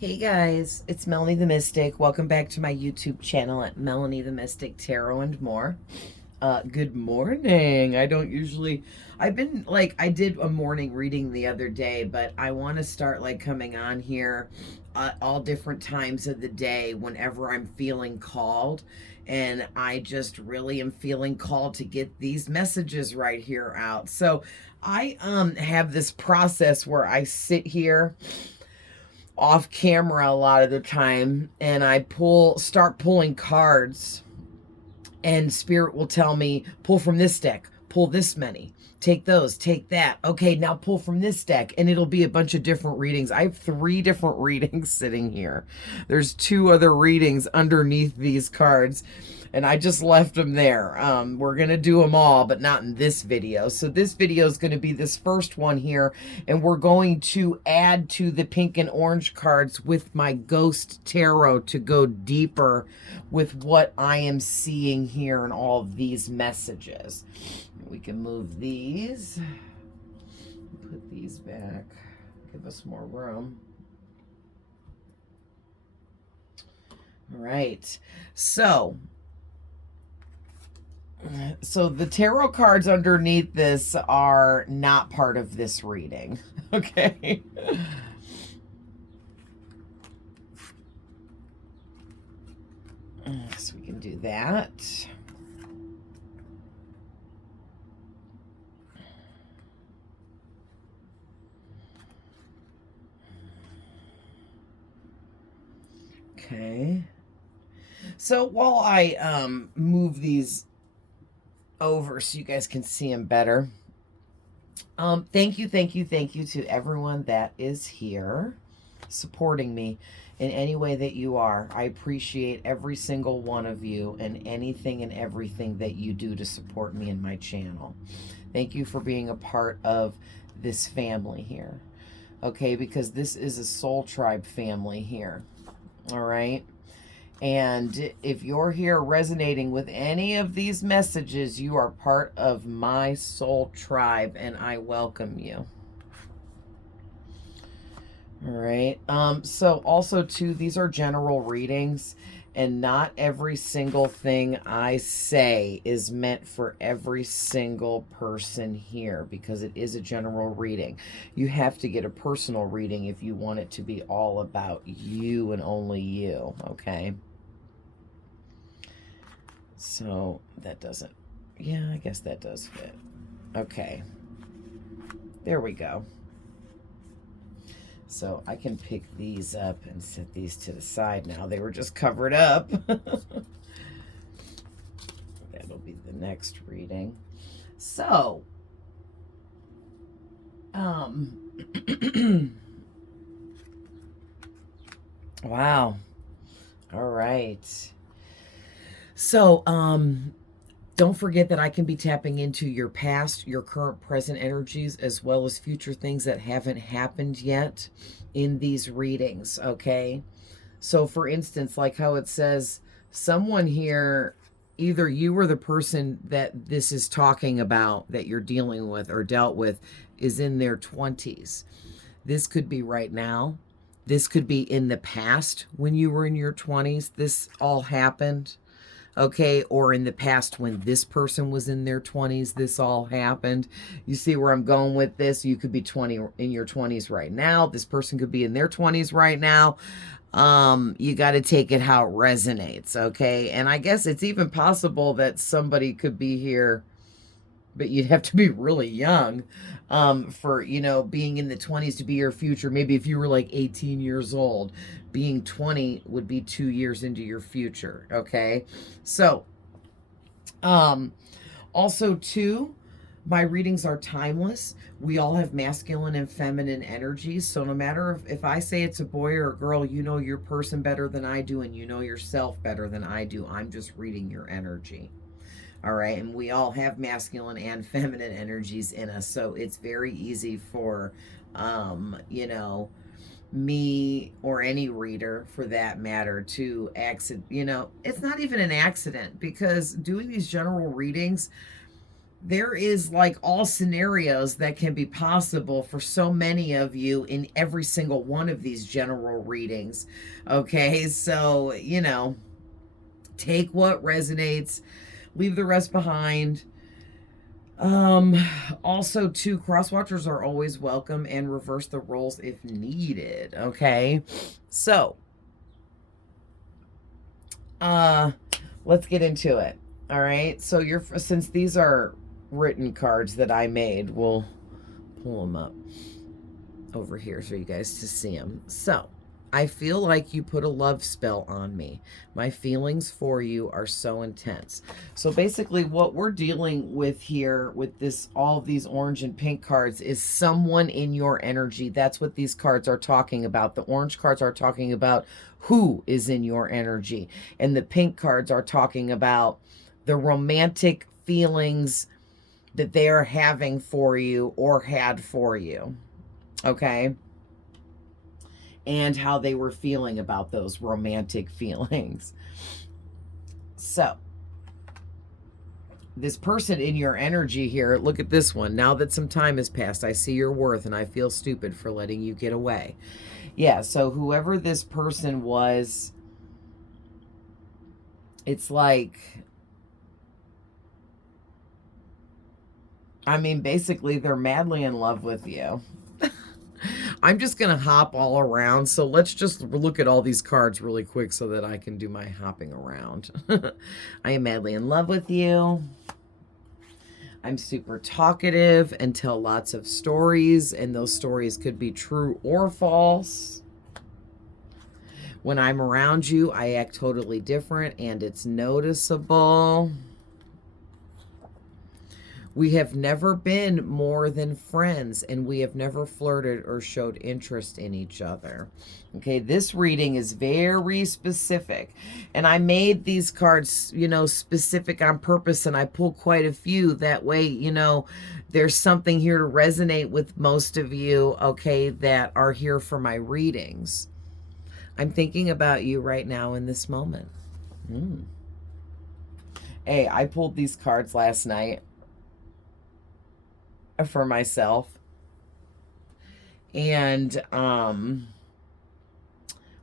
Hey guys, it's Melanie the Mystic. Welcome back to my YouTube channel at Melanie the Mystic Tarot and more. Good morning. I've been like, I did a morning reading the other day, but I want to start like coming on here all different times of the day whenever I'm feeling called. And I just really am feeling called to get these messages right here out. So I have this process where I sit here off camera a lot of the time and I start pulling cards, and spirit will tell me, pull from this deck, pull this many, take those, take that. Okay, now pull from this deck, and it'll be a bunch of different readings. I have 3 different readings sitting here. There's 2 other readings underneath these cards, and I just left them there. We're going to do them all, but not in this video. So this video is going to be this first one here, and we're going to add to the pink and orange cards with my Ghost Tarot to go deeper with what I am seeing here in all of these messages. We can move these, put these back, give us more room. All right, so the tarot cards underneath this are not part of this reading, okay? So we can do that. Okay. So while I move these over so you guys can see them better, thank you to everyone that is here supporting me in any way that you are. I appreciate every single one of you and anything and everything that you do to support me in my channel. Thank you for being a part of this family here, okay? Because this is a soul tribe family here, all right? And if you're here resonating with any of these messages, you are part of my soul tribe, and I welcome you. All right. So also too, these are general readings, and not every single thing I say is meant for every single person here, because it is a general reading. You have to get a personal reading if you want it to be all about you and only you, okay? So that doesn't, yeah, I guess that does fit. Okay. There we go. So I can pick these up and set these to the side now. They were just covered up. That'll be the next reading. So, wow. All right. So, don't forget that I can be tapping into your past, your current, present energies, as well as future things that haven't happened yet in these readings, okay? So, for instance, like how it says, someone here, either you or the person that this is talking about, that you're dealing with or dealt with, is in their 20s. This could be right now. This could be in the past when you were in your 20s. This all happened. Okay, or in the past when this person was in their 20s, this all happened. You see where I'm going with this? You could be in your 20s right now. This person could be in their 20s right now. You got to take it how it resonates, okay? And I guess it's even possible that somebody could be here, but you'd have to be really young for, being in the 20s to be your future. Maybe if you were like 18 years old, being 20 would be 2 years into your future, okay? So, also too, my readings are timeless. We all have masculine and feminine energies. So no matter if I say it's a boy or a girl, you know your person better than I do, and you know yourself better than I do. I'm just reading your energy. All right. And we all have masculine and feminine energies in us. So it's very easy for, me or any reader for that matter to accident, it's not even an accident, because doing these general readings, there is like all scenarios that can be possible for so many of you in every single one of these general readings. Okay, so, you know, take what resonates, leave the rest behind. Also, too, cross watchers are always welcome, and reverse the roles if needed. Okay, so let's get into it. All right, so since these are written cards that I made, we'll pull them up over here for you guys to see them. So I feel like you put a love spell on me. My feelings for you are so intense. So basically what we're dealing with here with this, all of these orange and pink cards, is someone in your energy. That's what these cards are talking about. The orange cards are talking about who is in your energy, and the pink cards are talking about the romantic feelings that they are having for you or had for you. Okay, and how they were feeling about those romantic feelings. So this person in your energy here, look at this one. Now that some time has passed, I see your worth and I feel stupid for letting you get away. Yeah, so whoever this person was, it's like, I mean, basically they're madly in love with you. I'm just going to hop all around. So let's just look at all these cards really quick so that I can do my hopping around. I am madly in love with you. I'm super talkative and tell lots of stories, and those stories could be true or false. When I'm around you, I act totally different and it's noticeable. We have never been more than friends, and we have never flirted or showed interest in each other. Okay, this reading is very specific. And I made these cards, you know, specific on purpose, and I pulled quite a few. That way, you know, there's something here to resonate with most of you, okay, that are here for my readings. I'm thinking about you right now in this moment. Hey, I pulled these cards last night for myself, and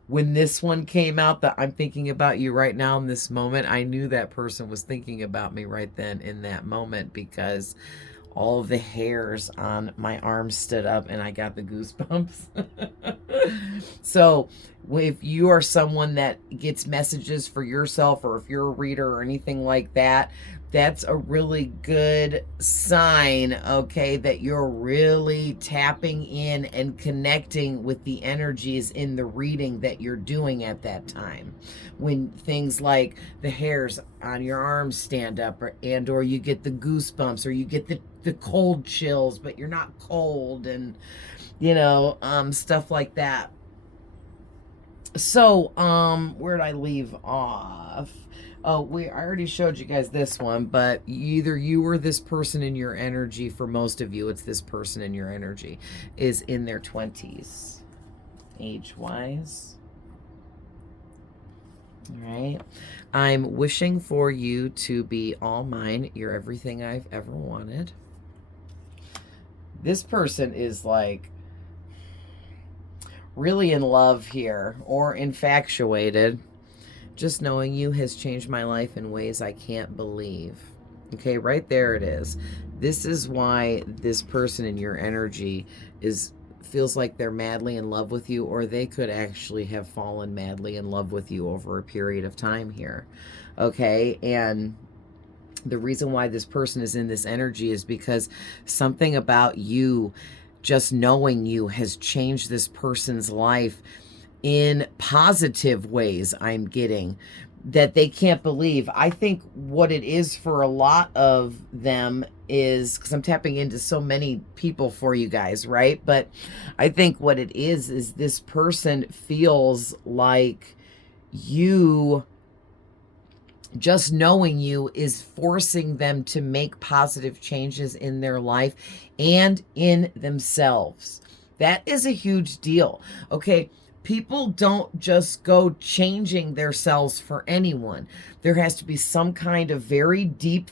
when this one came out, that I'm thinking about you right now in this moment, I knew that person was thinking about me right then in that moment, because all of the hairs on my arms stood up and I got the goosebumps. So if you are someone that gets messages for yourself, or if you're a reader or anything like that, that's a really good sign, okay, that you're really tapping in and connecting with the energies in the reading that you're doing at that time. When things like the hairs on your arms stand up, or you get the goosebumps, or you get the cold chills, but you're not cold, and, you know, stuff like that. So, where'd I leave off? Oh, I already showed you guys this one, but either you or this person in your energy, for most of you, it's this person in your energy, is in their 20s, age-wise. All right. I'm wishing for you to be all mine. You're everything I've ever wanted. This person is like really in love here, or infatuated. Just knowing you has changed my life in ways I can't believe. Okay, right there it is. This is why this person in your energy feels like they're madly in love with you, or they could actually have fallen madly in love with you over a period of time here. Okay, and the reason why this person is in this energy is because something about you, just knowing you, has changed this person's life in positive ways. I'm getting that they can't believe. I think what it is for a lot of them is, because I'm tapping into so many people for you guys, right? But I think what it is this person feels like you, just knowing you, is forcing them to make positive changes in their life and in themselves. That is a huge deal. Okay, people don't just go changing themselves for anyone. There has to be some kind of very deep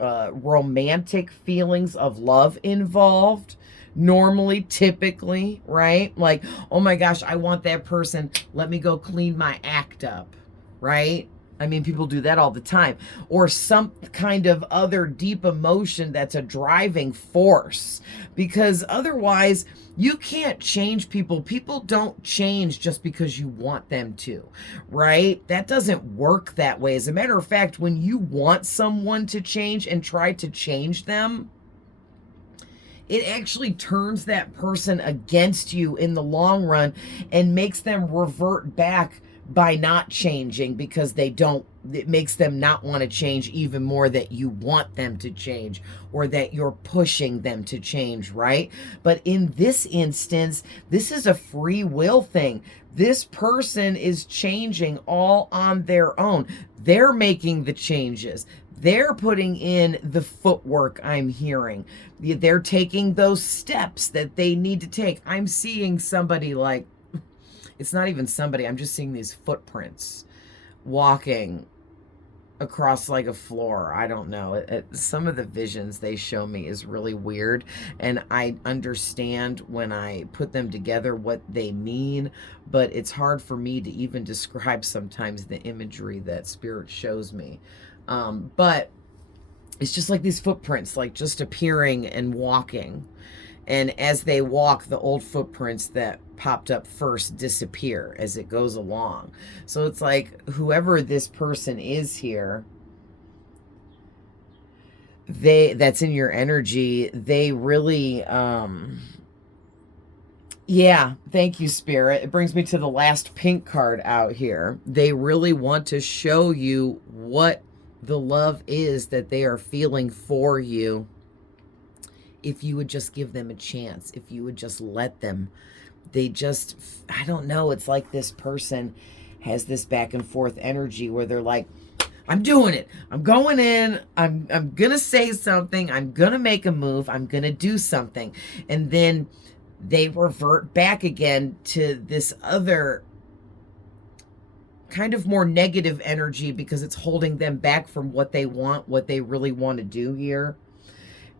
romantic feelings of love involved. Normally, typically, right? Like, oh my gosh, I want that person. Let me go clean my act up, right? I mean, people do that all the time. Or some kind of other deep emotion that's a driving force. Because otherwise, you can't change people. People don't change just because you want them to, right? That doesn't work that way. As a matter of fact, when you want someone to change and try to change them, it actually turns that person against you in the long run and makes them revert back by not changing, because it makes them not want to change even more, that you want them to change or that you're pushing them to change, right? But in this instance, this is a free will thing. This person is changing all on their own. They're making the changes. They're putting in the footwork, I'm hearing. They're taking those steps that they need to take. I'm seeing somebody like, it's not even somebody, I'm just seeing these footprints walking across like a floor. I don't know. Some of the visions they show me is really weird, and I understand when I put them together what they mean, but it's hard for me to even describe sometimes the imagery that spirit shows me. But it's just like these footprints, like just appearing and walking. And as they walk, the old footprints that popped up first disappear as it goes along. So it's like whoever this person is here, that's in your energy, they really, yeah, thank you, Spirit. It brings me to the last pink card out here. They really want to show you what the love is that they are feeling for you. If you would just give them a chance, if you would just let them, I don't know, it's like this person has this back and forth energy where they're like, I'm doing it. I'm going in. I'm going to say something. I'm going to make a move. I'm going to do something. And then they revert back again to this other kind of more negative energy because it's holding them back from what they want, what they really want to do here.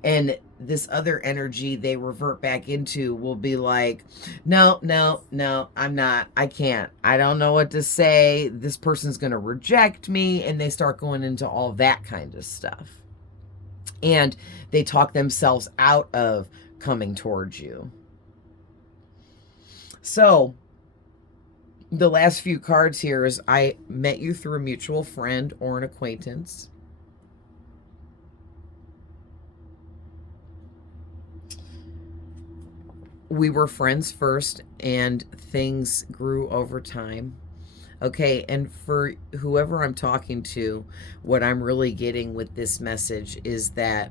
And this other energy they revert back into will be like, no, I'm not. I can't. I don't know what to say. This person's going to reject me. And they start going into all that kind of stuff. And they talk themselves out of coming towards you. So the last few cards here is I met you through a mutual friend or an acquaintance. We were friends first and things grew over time. Okay, and for whoever I'm talking to, what I'm really getting with this message is that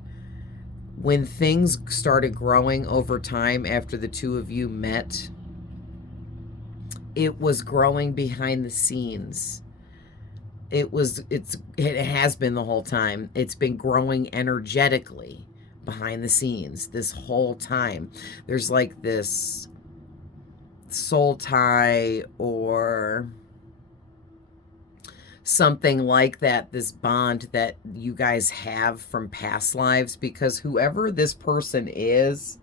when things started growing over time after the two of you met, it was growing behind the scenes. It has been the whole time. It's been growing energetically behind the scenes this whole time. There's like this soul tie or something like that, this bond that you guys have from past lives, because whoever this person is,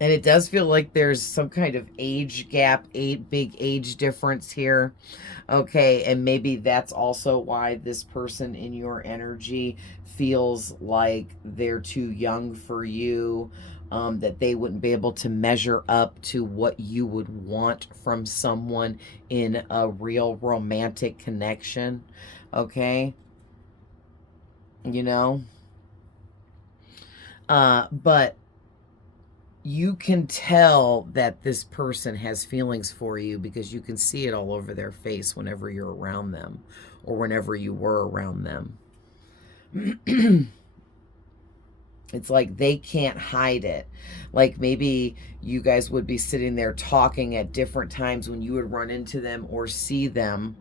and it does feel like there's some kind of age gap, big age difference here. Okay, and maybe that's also why this person in your energy feels like they're too young for you, that they wouldn't be able to measure up to what you would want from someone in a real romantic connection. Okay? You know? But you can tell that this person has feelings for you because you can see it all over their face whenever you're around them or whenever you were around them. It's like they can't hide it. Like maybe you guys would be sitting there talking at different times when you would run into them or see them.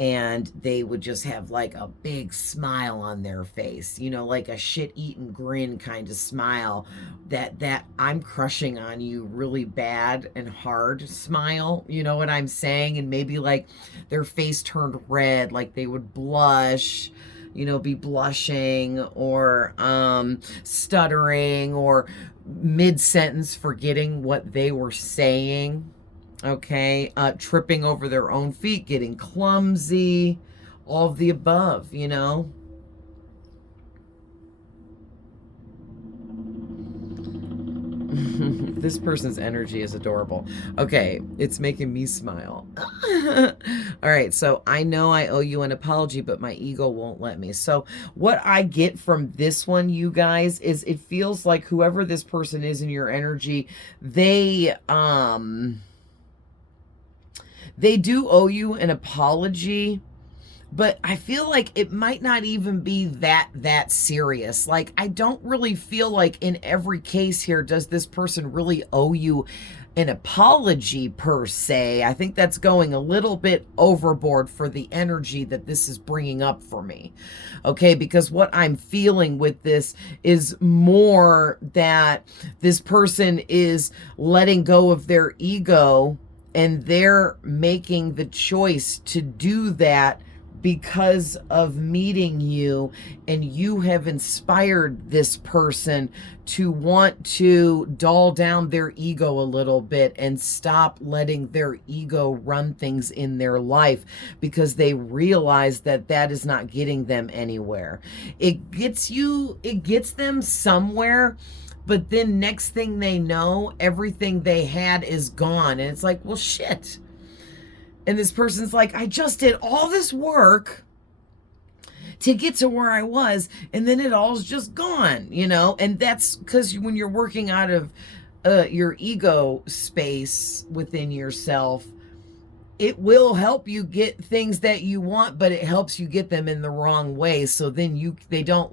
and they would just have like a big smile on their face, you know, like a shit-eating grin kind of smile, that I'm crushing on you really bad and hard smile, you know what I'm saying? And maybe like their face turned red, like they would blush, you know, be blushing, or stuttering, or mid-sentence forgetting what they were saying. Okay, tripping over their own feet, getting clumsy, all of the above, you know. This person's energy is adorable. Okay, it's making me smile. All right, so I know I owe you an apology, but my ego won't let me. So what I get from this one, you guys, is it feels like whoever this person is in your energy, they do owe you an apology, but I feel like it might not even be that serious. Like, I don't really feel like in every case here does this person really owe you an apology per se. I think that's going a little bit overboard for the energy that this is bringing up for me. Okay, because what I'm feeling with this is more that this person is letting go of their ego, and they're making the choice to do that because of meeting you, and you have inspired this person to want to dull down their ego a little bit and stop letting their ego run things in their life, because they realize that that is not getting them anywhere. It gets them somewhere, but then next thing they know, everything they had is gone. And it's like, well, shit. And this person's like, I just did all this work to get to where I was, and then it all's just gone, you know? And that's because when you're working out of your ego space within yourself, it will help you get things that you want, but it helps you get them in the wrong way. So then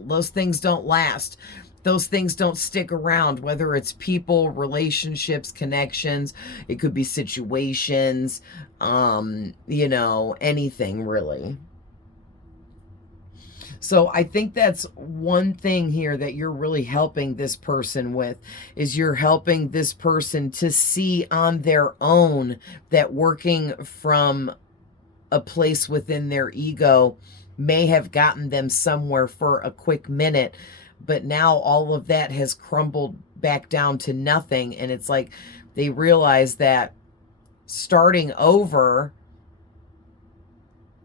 those things don't last. Those things don't stick around, whether it's people, relationships, connections. It could be situations, you know, anything really. So I think that's one thing here that you're really helping this person with, is you're helping this person to see on their own that working from a place within their ego may have gotten them somewhere for a quick minute, but now all of that has crumbled back down to nothing. And it's like they realize that starting over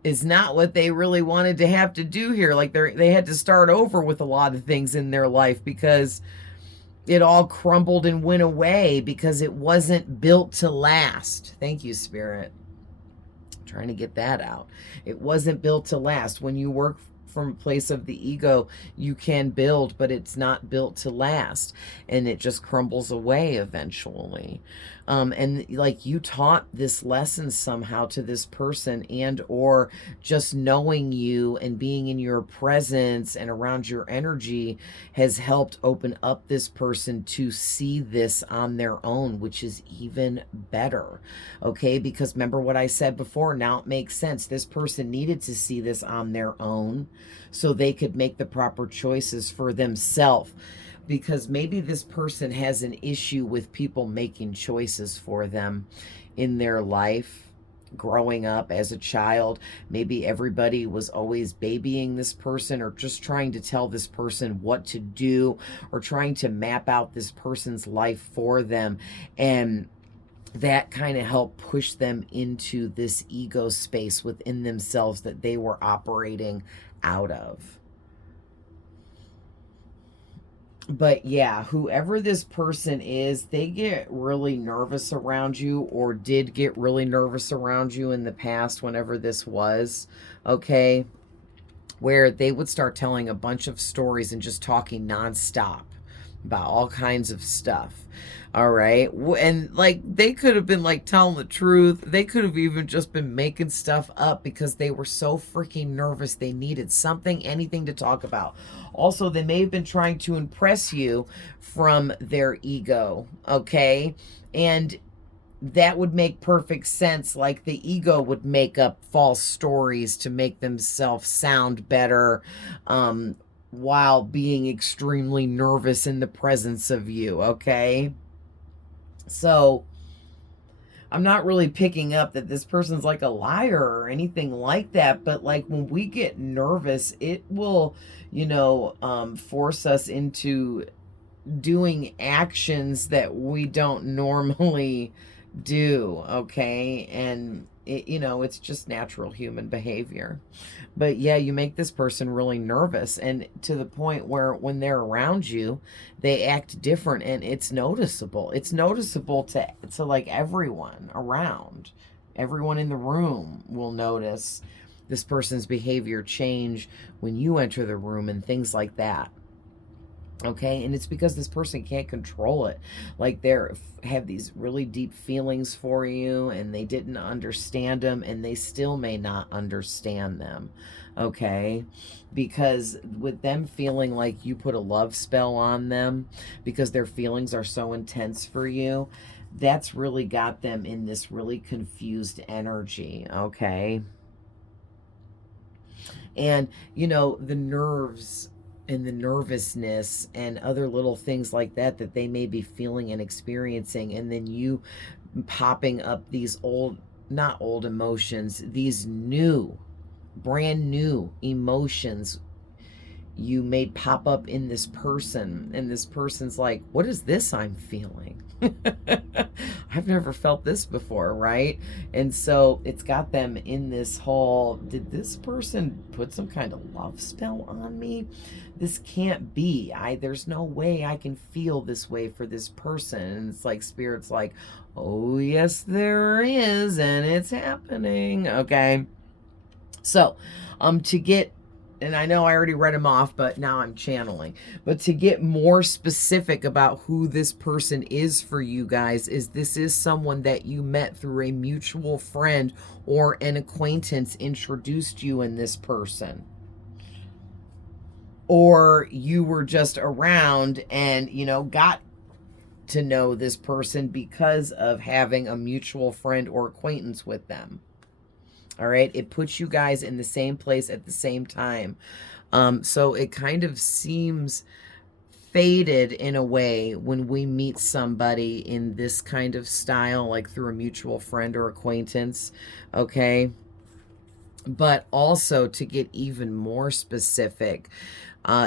is not what they really wanted to have to do here. Like they had to start over with a lot of things in their life, because it all crumbled and went away because it wasn't built to last. Thank you, Spirit. I'm trying to get that out. It wasn't built to last. When you work from a place of the ego, you can build, but it's not built to last, and it just crumbles away eventually. And like you taught this lesson somehow to this person, and or just knowing you and being in your presence and around your energy has helped open up this person to see this on their own, which is even better. Okay, because remember what I said before, now it makes sense. This person needed to see this on their own so they could make the proper choices for themselves, because maybe this person has an issue with people making choices for them in their life. Growing up as a child, maybe everybody was always babying this person, or just trying to tell this person what to do, or trying to map out this person's life for them, and that kind of helped push them into this ego space within themselves that they were operating out of. But yeah, whoever this person is, they get really nervous around you, or did get really nervous around you in the past, whenever this was, okay, where they would start telling a bunch of stories and just talking nonstop about all kinds of stuff. All right. And like, they could have been like telling the truth. They could have even just been making stuff up because they were so freaking nervous. They needed something, anything to talk about. Also, they may have been trying to impress you from their ego. Okay. And that would make perfect sense. Like the ego would make up false stories to make themselves sound better, while being extremely nervous in the presence of you, okay? So I'm not really picking up that this person's like a liar or anything like that, but like when we get nervous, it will, force us into doing actions that we don't normally do, okay? And it's just natural human behavior. But yeah, you make this person really nervous, and to the point where when they're around you, they act different, and it's noticeable. It's noticeable to like everyone around. Everyone in the room will notice this person's behavior change when you enter the room and things like that. Okay, and it's because this person can't control it. Like they're have these really deep feelings for you, and they didn't understand them, and they still may not understand them. Okay, because with them feeling like you put a love spell on them because their feelings are so intense for you, that's really got them in this really confused energy. Okay, and the nerves and the nervousness and other little things like that they may be feeling and experiencing, and then you popping up these not old emotions, these brand new emotions you made pop up in this person, and this person's like, what is this I'm feeling? I've never felt this before, right? And so it's got them in this whole, did this person put some kind of love spell on me? This can't be. There's no way I can feel this way for this person. And it's like spirit's like, oh yes there is, and it's happening. Okay, so to get, and I know I already read them off, but now I'm channeling. But to get more specific about who this person is for you guys, this is someone that you met through a mutual friend or an acquaintance introduced you in this person. Or you were just around and, got to know this person because of having a mutual friend or acquaintance with them. All right, it puts you guys in the same place at the same time. So it kind of seems fated in a way when we meet somebody in this kind of style, like through a mutual friend or acquaintance, okay? But also, to get even more specific,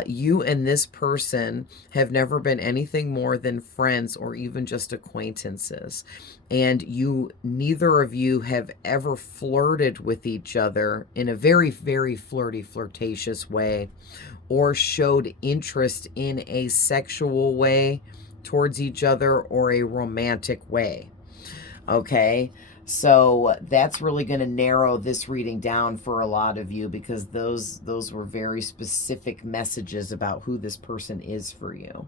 you and this person have never been anything more than friends or even just acquaintances. And neither of you have ever flirted with each other in a very, very flirty, flirtatious way, or showed interest in a sexual way towards each other or a romantic way. Okay, so that's really going to narrow this reading down for a lot of you, because those were very specific messages about who this person is for you.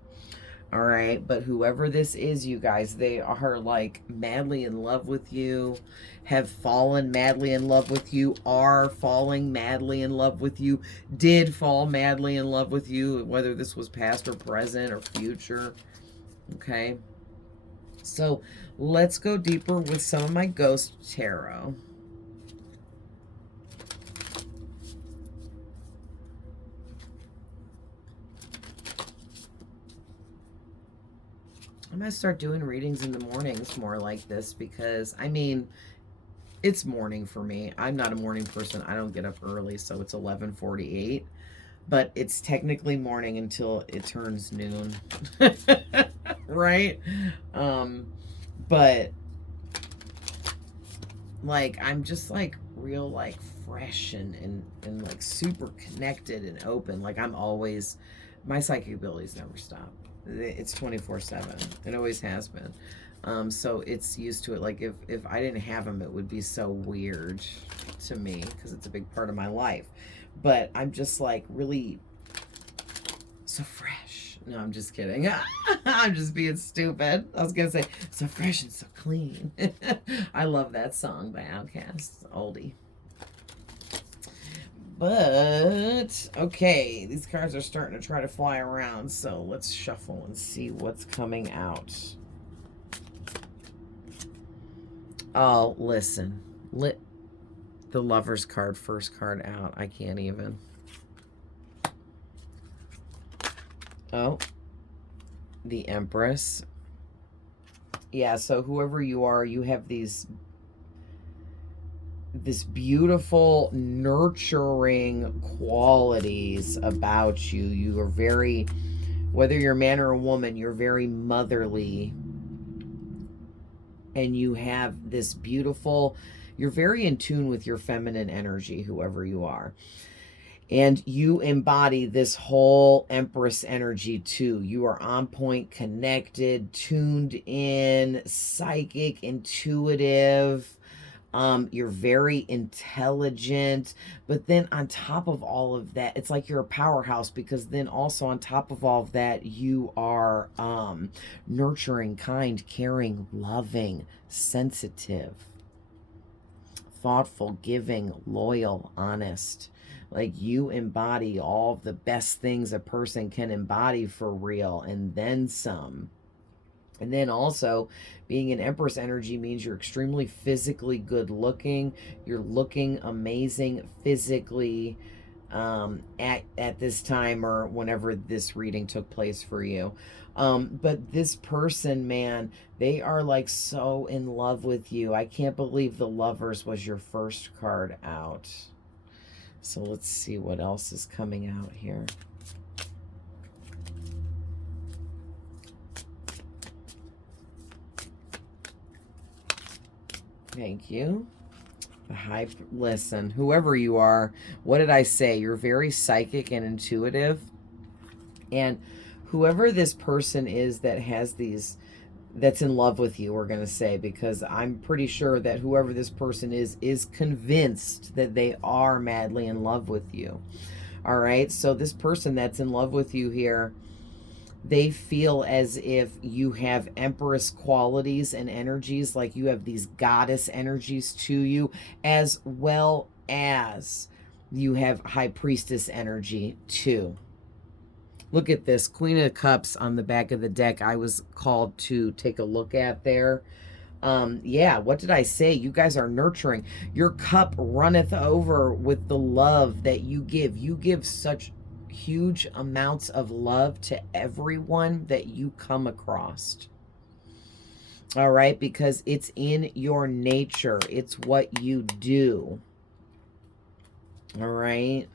All right, but whoever this is, you guys, they are like madly in love with you, have fallen madly in love with you, are falling madly in love with you, did fall madly in love with you, whether this was past or present or future. Okay, so let's go deeper with some of my ghost tarot. I'm going to start doing readings in the mornings more like this, because, I mean, it's morning for me. I'm not a morning person. I don't get up early, so it's 11:48. But it's technically morning until it turns noon. Right? But, like, I'm just, like, real, like, fresh and like, super connected and open. Like, I'm always, my psychic abilities never stop. It's 24/7. It always has been. So it's used to it. Like, if I didn't have them, it would be so weird to me, because it's a big part of my life. But I'm just, like, really so fresh. No, I'm just kidding. I'm just being stupid. I was going to say, so fresh and so clean. I love that song by Outkast. Oldie. But, okay, these cards are starting to try to fly around, so let's shuffle and see what's coming out. Oh, listen. The Lover's card, first card out. I can't even. Oh, the Empress. Yeah, so whoever you are, you have this beautiful nurturing qualities about you. You are very, whether you're a man or a woman, you're very motherly. And you have this beautiful, you're very in tune with your feminine energy, whoever you are. And you embody this whole Empress energy too. You are on point, connected, tuned in, psychic, intuitive. You're very intelligent, but then on top of all of that, it's like you're a powerhouse, because then also on top of all of that, you are nurturing, kind, caring, loving, sensitive, thoughtful, giving, loyal, honest. Like, you embody all of the best things a person can embody for real, and then some. And then also, being an Empress energy means you're extremely physically good looking. You're looking amazing physically at this time, or whenever this reading took place for you. But this person, man, they are like so in love with you. I can't believe the Lovers was your first card out. So let's see what else is coming out here. Thank you. Listen, whoever you are, what did I say? You're very psychic and intuitive. And whoever this person is that has these, that's in love with you, we're going to say, because I'm pretty sure that whoever this person is convinced that they are madly in love with you. All right. So this person that's in love with you here, they feel as if you have Empress qualities and energies, like you have these goddess energies to you, as well as you have High Priestess energy too. Look at this, Queen of Cups on the back of the deck. I was called to take a look at there. Yeah, what did I say? You guys are nurturing. Your cup runneth over with the love that you give. You give such huge amounts of love to everyone that you come across. All right, because it's in your nature. It's what you do. All right.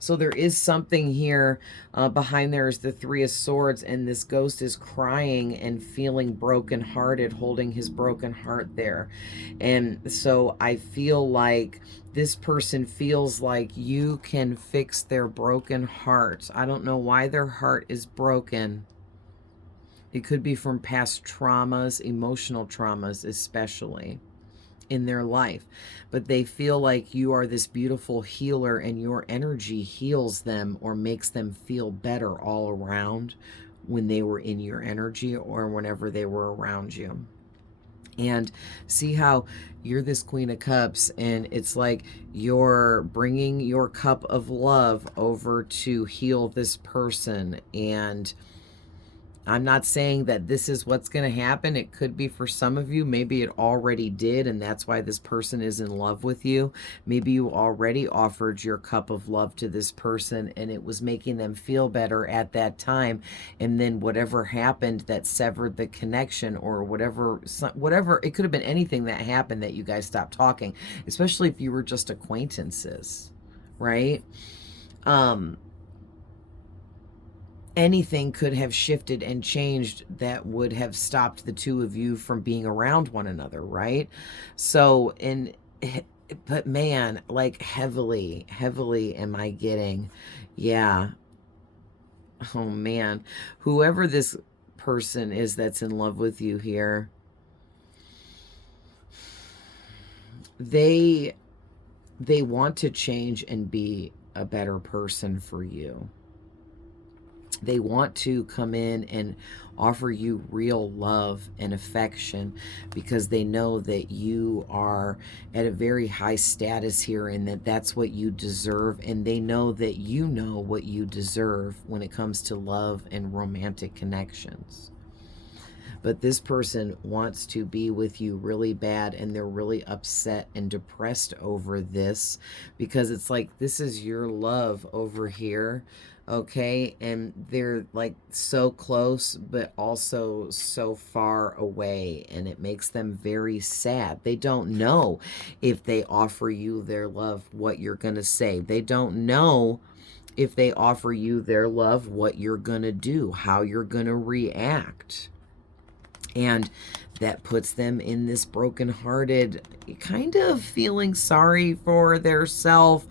So there is something here. Behind there is the Three of Swords, and this ghost is crying and feeling brokenhearted, holding his broken heart there. And so I feel like this person feels like you can fix their broken heart. I don't know why their heart is broken. It could be from past traumas, emotional traumas especially, in their life, but they feel like you are this beautiful healer, and your energy heals them or makes them feel better all around when they were in your energy or whenever they were around you. And see how you're this Queen of Cups, and it's like you're bringing your cup of love over to heal this person. And I'm not saying that this is what's going to happen. It could be for some of you. Maybe it already did, and that's why this person is in love with you. Maybe you already offered your cup of love to this person, and it was making them feel better at that time. And then whatever happened that severed the connection, or whatever, it could have been anything that happened that you guys stopped talking, especially if you were just acquaintances, right? Anything could have shifted and changed that would have stopped the two of you from being around one another, right? So, but man, like heavily am I getting, yeah. Oh man, whoever this person is that's in love with you here, they want to change and be a better person for you. They want to come in and offer you real love and affection, because they know that you are at a very high status here, and that that's what you deserve. And they know that you know what you deserve when it comes to love and romantic connections. But this person wants to be with you really bad, and they're really upset and depressed over this, because it's like, this is your love over here, okay? And they're like so close, but also so far away, and it makes them very sad. They don't know if they offer you their love, what you're going to say. They don't know if they offer you their love, what you're going to do, how you're going to react. And that puts them in this brokenhearted, kind of feeling sorry for their self,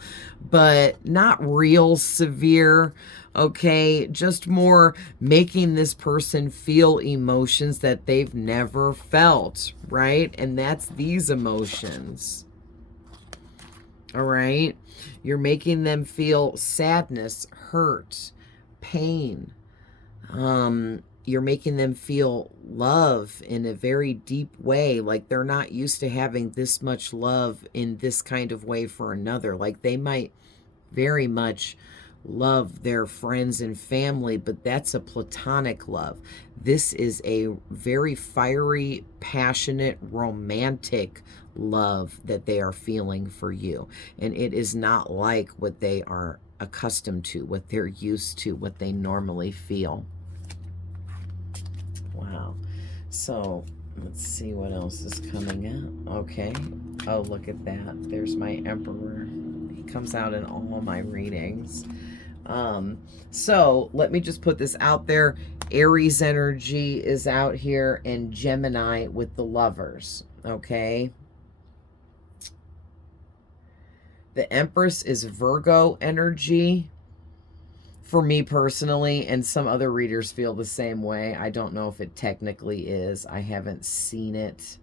but not real severe, okay? Just more making this person feel emotions that they've never felt, right? And that's these emotions, all right? You're making them feel sadness, hurt, pain. You're making them feel love in a very deep way, like they're not used to having this much love in this kind of way for another. Like they might very much love their friends and family, but that's a platonic love. This is a very fiery, passionate, romantic love that they are feeling for you. And it is not like what they are accustomed to, what they're used to, what they normally feel. Wow. So let's see what else is coming out. Okay. Oh, look at that. There's my Emperor. He comes out in all my readings. So let me just put this out there. Aries energy is out here, and Gemini with the Lovers. Okay. The Empress is Virgo energy. For me personally, and some other readers feel the same way. I don't know if it technically is. I haven't seen it.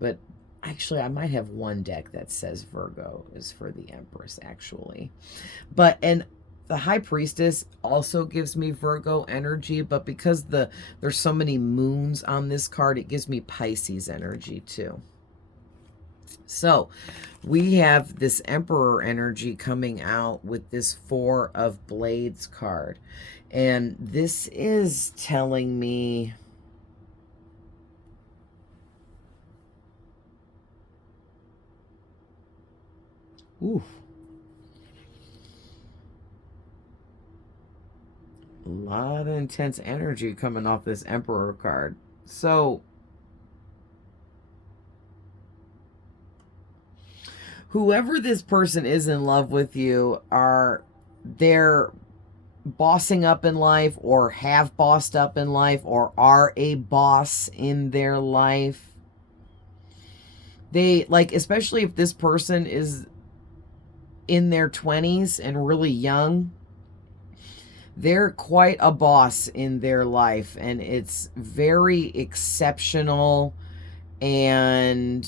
But actually, I might have one deck that says Virgo is for the Empress, actually. But, and the High Priestess also gives me Virgo energy, but because there's so many moons on this card, it gives me Pisces energy too. So we have this Emperor energy coming out with this Four of Blades card. And this is telling me, ooh, a lot of intense energy coming off this Emperor card. So whoever this person is in love with you, they're bossing up in life, or have bossed up in life, or are a boss in their life. They, like, especially if this person is in their 20s and really young, they're quite a boss in their life, and it's very exceptional. And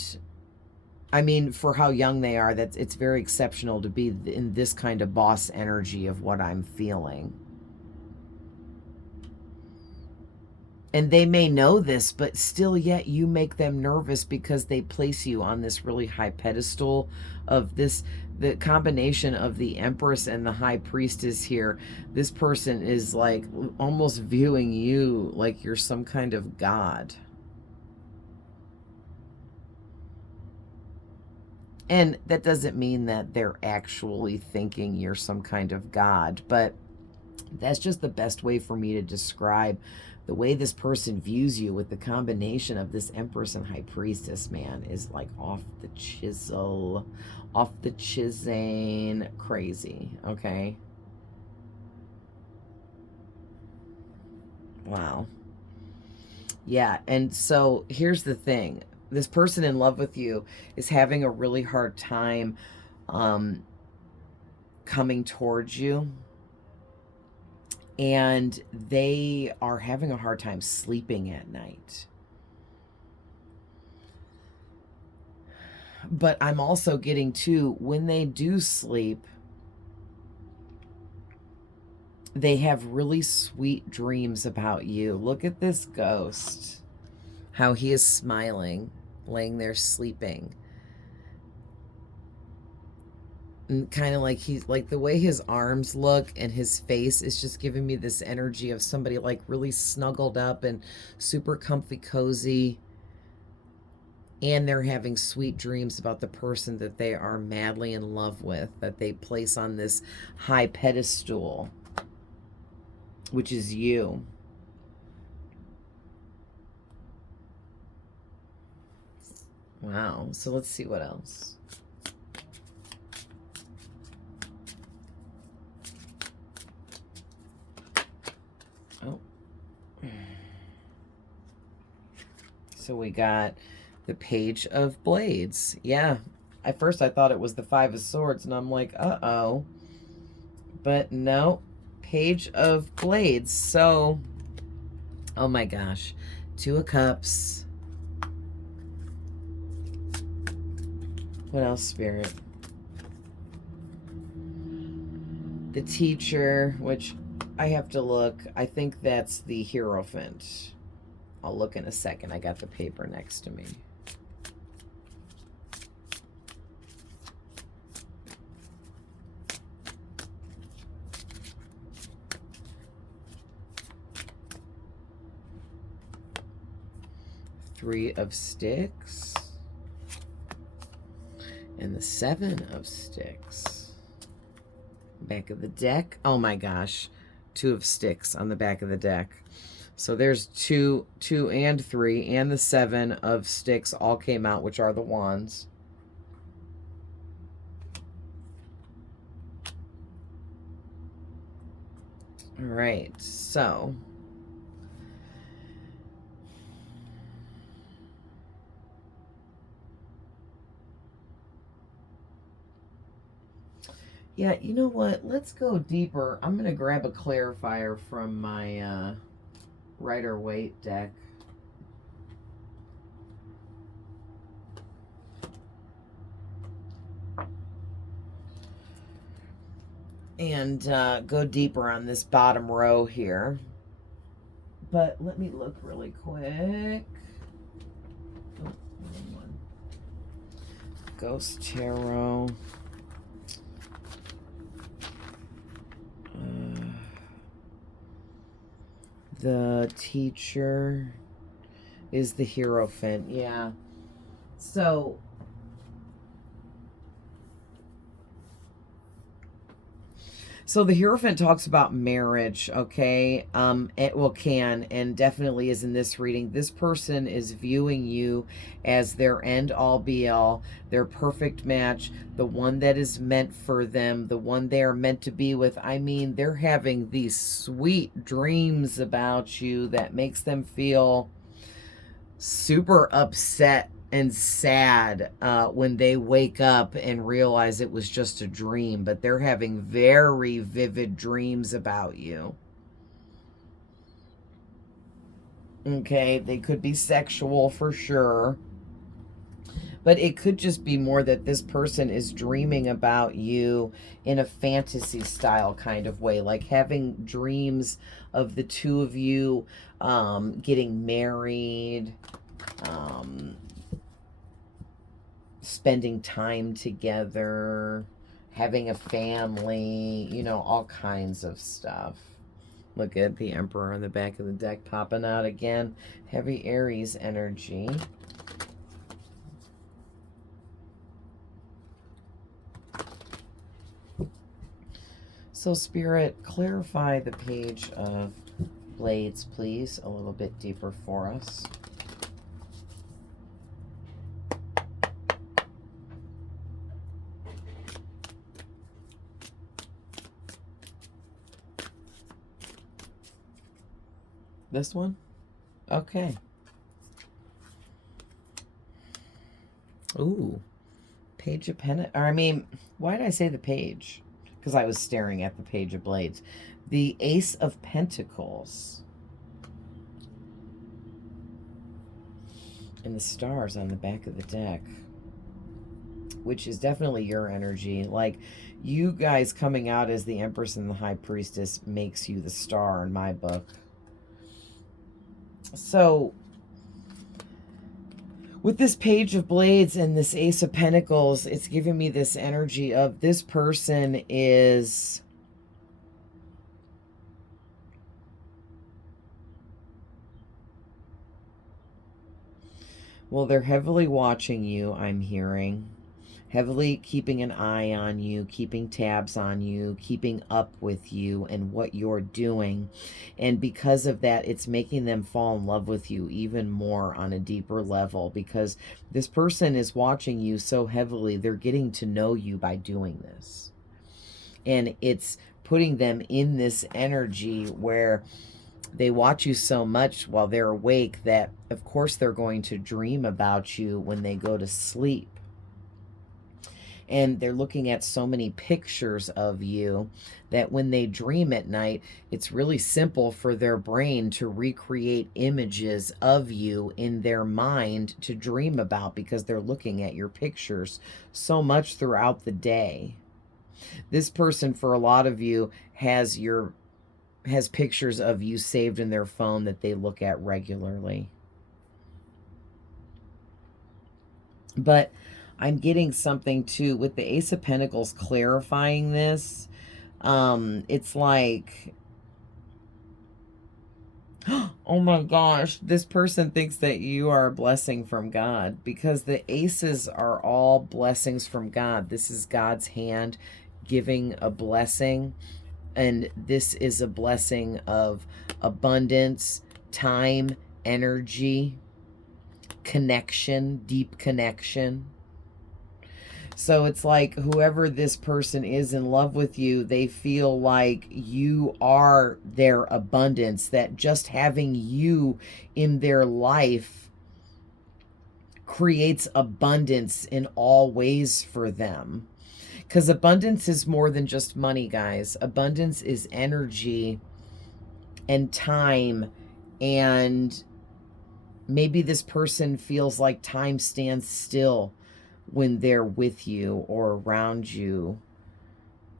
I mean, for how young they are, it's very exceptional to be in this kind of boss energy of what I'm feeling. And they may know this, but still yet you make them nervous because they place you on this really high pedestal of this, the combination of the Empress and the High Priestess here. This person is like almost viewing you like you're some kind of god. And that doesn't mean that they're actually thinking you're some kind of god, but that's just the best way for me to describe the way this person views you, with the combination of this Empress and High Priestess, man, is like off the chisel, off the chisane, crazy, okay? Wow. Yeah, and so here's the thing. This person in love with you is having a really hard time coming towards you. And they are having a hard time sleeping at night. But I'm also getting too, when they do sleep, they have really sweet dreams about you. Look at this ghost, how he is smiling, laying there sleeping. And kind of like he's like the way his arms look and his face is just giving me this energy of somebody like really snuggled up and super comfy cozy, and they're having sweet dreams about the person that they are madly in love with, that they place on this high pedestal, which is you. Wow. So let's see what else. Oh. So we got the Page of Blades. Yeah. At first I thought it was the Five of Swords, and I'm like, uh-oh. But no. Page of Blades. So, oh my gosh. Two of Cups. What else, Spirit? The Teacher, which I have to look. I think that's the Hierophant. I'll look in a second. I got the paper next to me. Three of Sticks. And the Seven of Sticks. Back of the deck. Oh my gosh. Two of Sticks on the back of the deck. So there's two and three, and the Seven of Sticks all came out, which are the wands. All right, so yeah, you know what? Let's go deeper. I'm going to grab a clarifier from my Rider-Waite deck. And go deeper on this bottom row here. But let me look really quick. Oh, wrong one. Ghost Tarot. The Teacher is the Hierophant. Yeah. So the Hierophant talks about marriage, okay? It can and definitely is in this reading. This person is viewing you as their end all be all, their perfect match, the one that is meant for them, the one they are meant to be with. I mean, they're having these sweet dreams about you that makes them feel super upset and sad when they wake up and realize it was just a dream, but they're having very vivid dreams about you. Okay, they could be sexual for sure, but it could just be more that this person is dreaming about you in a fantasy style kind of way, like having dreams of the two of you getting married, spending time together, having a family, you know, all kinds of stuff. Look at the Emperor on the back of the deck popping out again. Heavy Aries energy. So, Spirit, clarify the Page of Blades, please, a little bit deeper for us. This one? Okay. Ooh. Page of Pentacles. I mean, why did I say the Page? Because I was staring at the Page of Blades. The Ace of Pentacles. And the stars on the back of the deck. Which is definitely your energy. Like, you guys coming out as the Empress and the High Priestess makes you the star in my book. So, With this Page of Blades and this Ace of Pentacles, it's giving me this energy of this person is... well, they're heavily watching you, I'm hearing. Heavily keeping an eye on you, keeping tabs on you, keeping up with you and what you're doing. And because of that, it's making them fall in love with you even more on a deeper level, because this person is watching you so heavily, they're getting to know you by doing this. And it's putting them in this energy where they watch you so much while they're awake that, of course, they're going to dream about you when they go to sleep. And they're looking at so many pictures of you that when they dream at night, it's really simple for their brain to recreate images of you in their mind to dream about, because they're looking at your pictures so much throughout the day. This person, for a lot of you, has pictures of you saved in their phone that they look at regularly. But I'm getting something too with the Ace of Pentacles clarifying this. It's like, oh my gosh, this person thinks that you are a blessing from God, because the aces are all blessings from God. This is God's hand giving a blessing. And this is a blessing of abundance, time, energy, connection, deep connection. So it's like whoever this person is in love with you, they feel like you are their abundance, that just having you in their life creates abundance in all ways for them. Because abundance is more than just money, guys. Abundance is energy and time, and maybe this person feels like time stands still when they're with you or around you,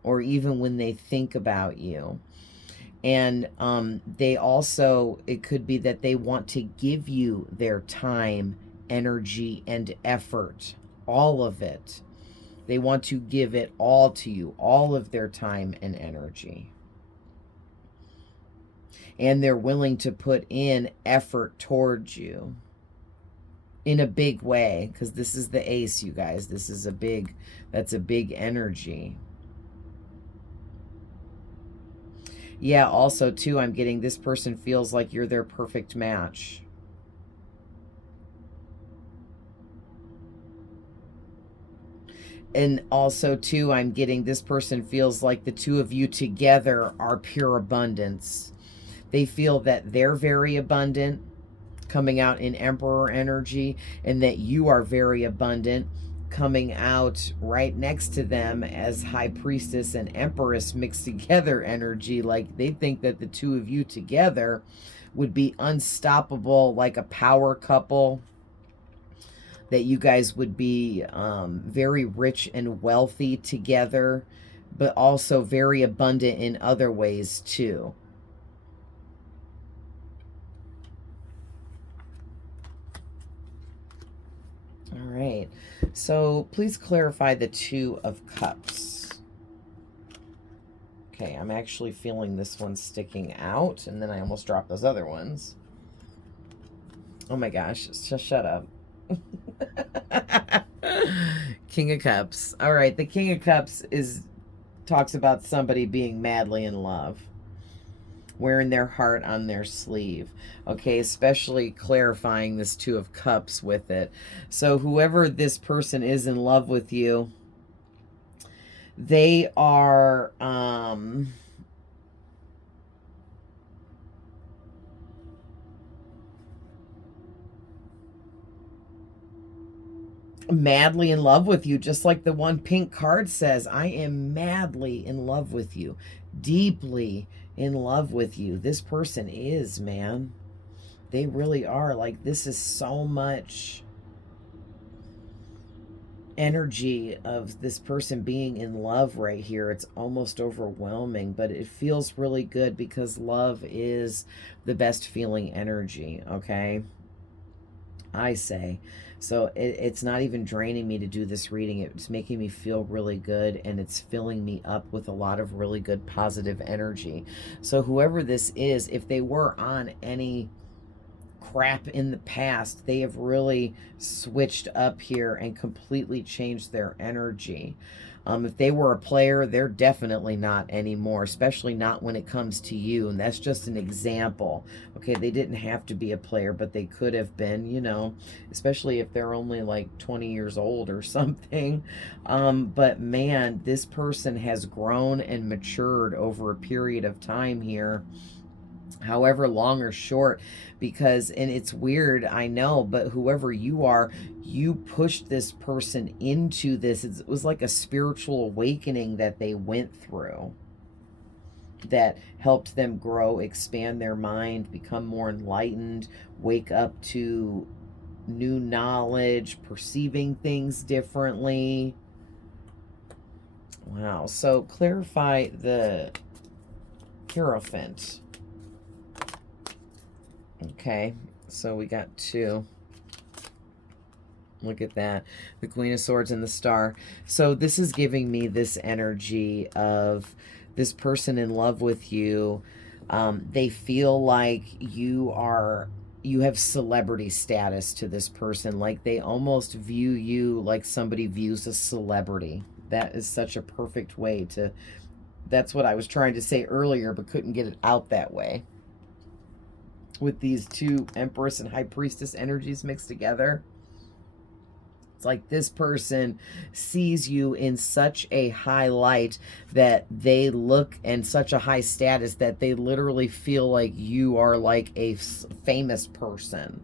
or even when they think about you. And they also, it could be that they want to give you their time, energy, and effort, all of it. They want to give it all to you, all of their time and energy. And they're willing to put in effort towards you in a big way, because this is the ace, you guys. This is that's a big energy. Yeah, also too, I'm getting this person feels like you're their perfect match. And also too, I'm getting this person feels like the two of you together are pure abundance. They feel that they're very abundant, coming out in Emperor energy, and that you are very abundant, coming out right next to them as High Priestess and Empress mixed together energy. Like they think that the two of you together would be unstoppable, like a power couple, that you guys would be very rich and wealthy together, but also very abundant in other ways too. All right, so please clarify the Two of Cups. Okay, I'm actually feeling this one sticking out, and then I almost dropped those other ones. Oh my gosh, just shut up. King of Cups. All right, the King of Cups talks about somebody being madly in love, wearing their heart on their sleeve. Okay, especially clarifying this Two of Cups with it. So whoever this person is in love with you, they are madly in love with you, just like the one pink card says. I am madly in love with you, deeply in love with you. This person is, man. They really are. Like, this is so much energy of this person being in love right here. It's almost overwhelming, but it feels really good, because love is the best feeling energy, okay? I say. So it's not even draining me to do this reading. It's making me feel really good, and it's filling me up with a lot of really good positive energy. So whoever this is, if they were on any crap in the past, they have really switched up here and completely changed their energy. If they were a player, they're definitely not anymore, especially not when it comes to you. And that's just an example. Okay, they didn't have to be a player, but they could have been, you know, especially if they're only like 20 years old or something. But man, this person has grown and matured over a period of time here, however long or short, because, and it's weird, I know, but whoever you are, you pushed this person into this. It was like a spiritual awakening that they went through that helped them grow, expand their mind, become more enlightened, wake up to new knowledge, perceiving things differently. Wow. So clarify the Hierophant. Okay, so we got 2. Look at that. The Queen of Swords and the Star. So this is giving me this energy of this person in love with you. They feel like you have celebrity status to this person. Like they almost view you like somebody views a celebrity. That is such a perfect way to... That's what I was trying to say earlier, but couldn't get it out that way. With these 2 Empress and High Priestess energies mixed together. It's like this person sees you in such a high light that they look in such a high status that they literally feel like you are like a famous person.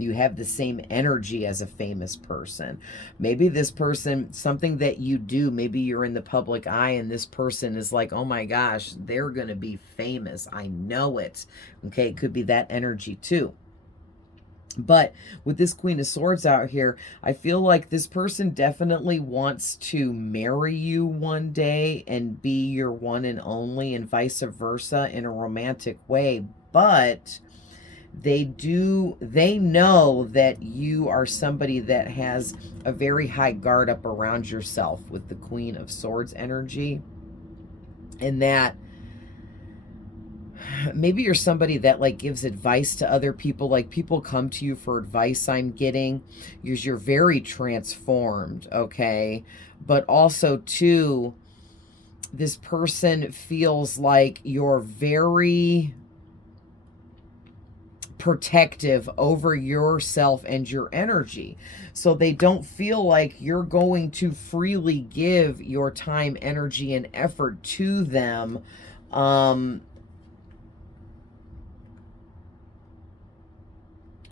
You have the same energy as a famous person. Maybe this person, something that you do, maybe you're in the public eye and this person is like, oh my gosh, they're going to be famous. I know it. Okay, it could be that energy too. But with this Queen of Swords out here, I feel like this person definitely wants to marry you one day and be your one and only, and vice versa in a romantic way. But they know that you are somebody that has a very high guard up around yourself with the Queen of Swords energy, and that maybe you're somebody that like gives advice to other people. Like people come to you for advice, I'm getting. You're very transformed, okay? But also too, this person feels like you're very protective over yourself and your energy. So they don't feel like you're going to freely give your time, energy, and effort to them.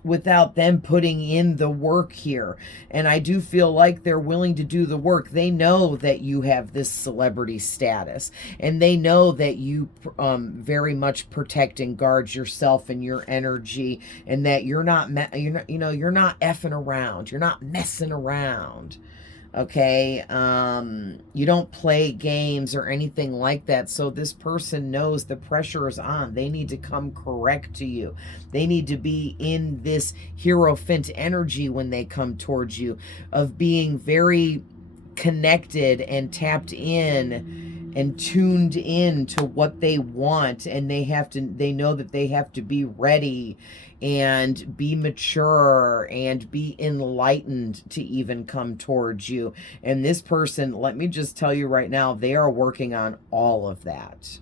Without them putting in the work here. And I do feel like they're willing to do the work. They know that you have this celebrity status, and they know that you very much protect and guard yourself and your energy, and that you're not effing around. You're not messing around. Okay, you don't play games or anything like that. So this person knows the pressure is on. They need to come correct to you. They need to be in this Hierophant energy when they come towards you, of being very connected and tapped in and tuned in to what they want. And they know that they have to be ready and be mature and be enlightened to even come towards you. And this person, let me just tell you right now, they are working on all of that.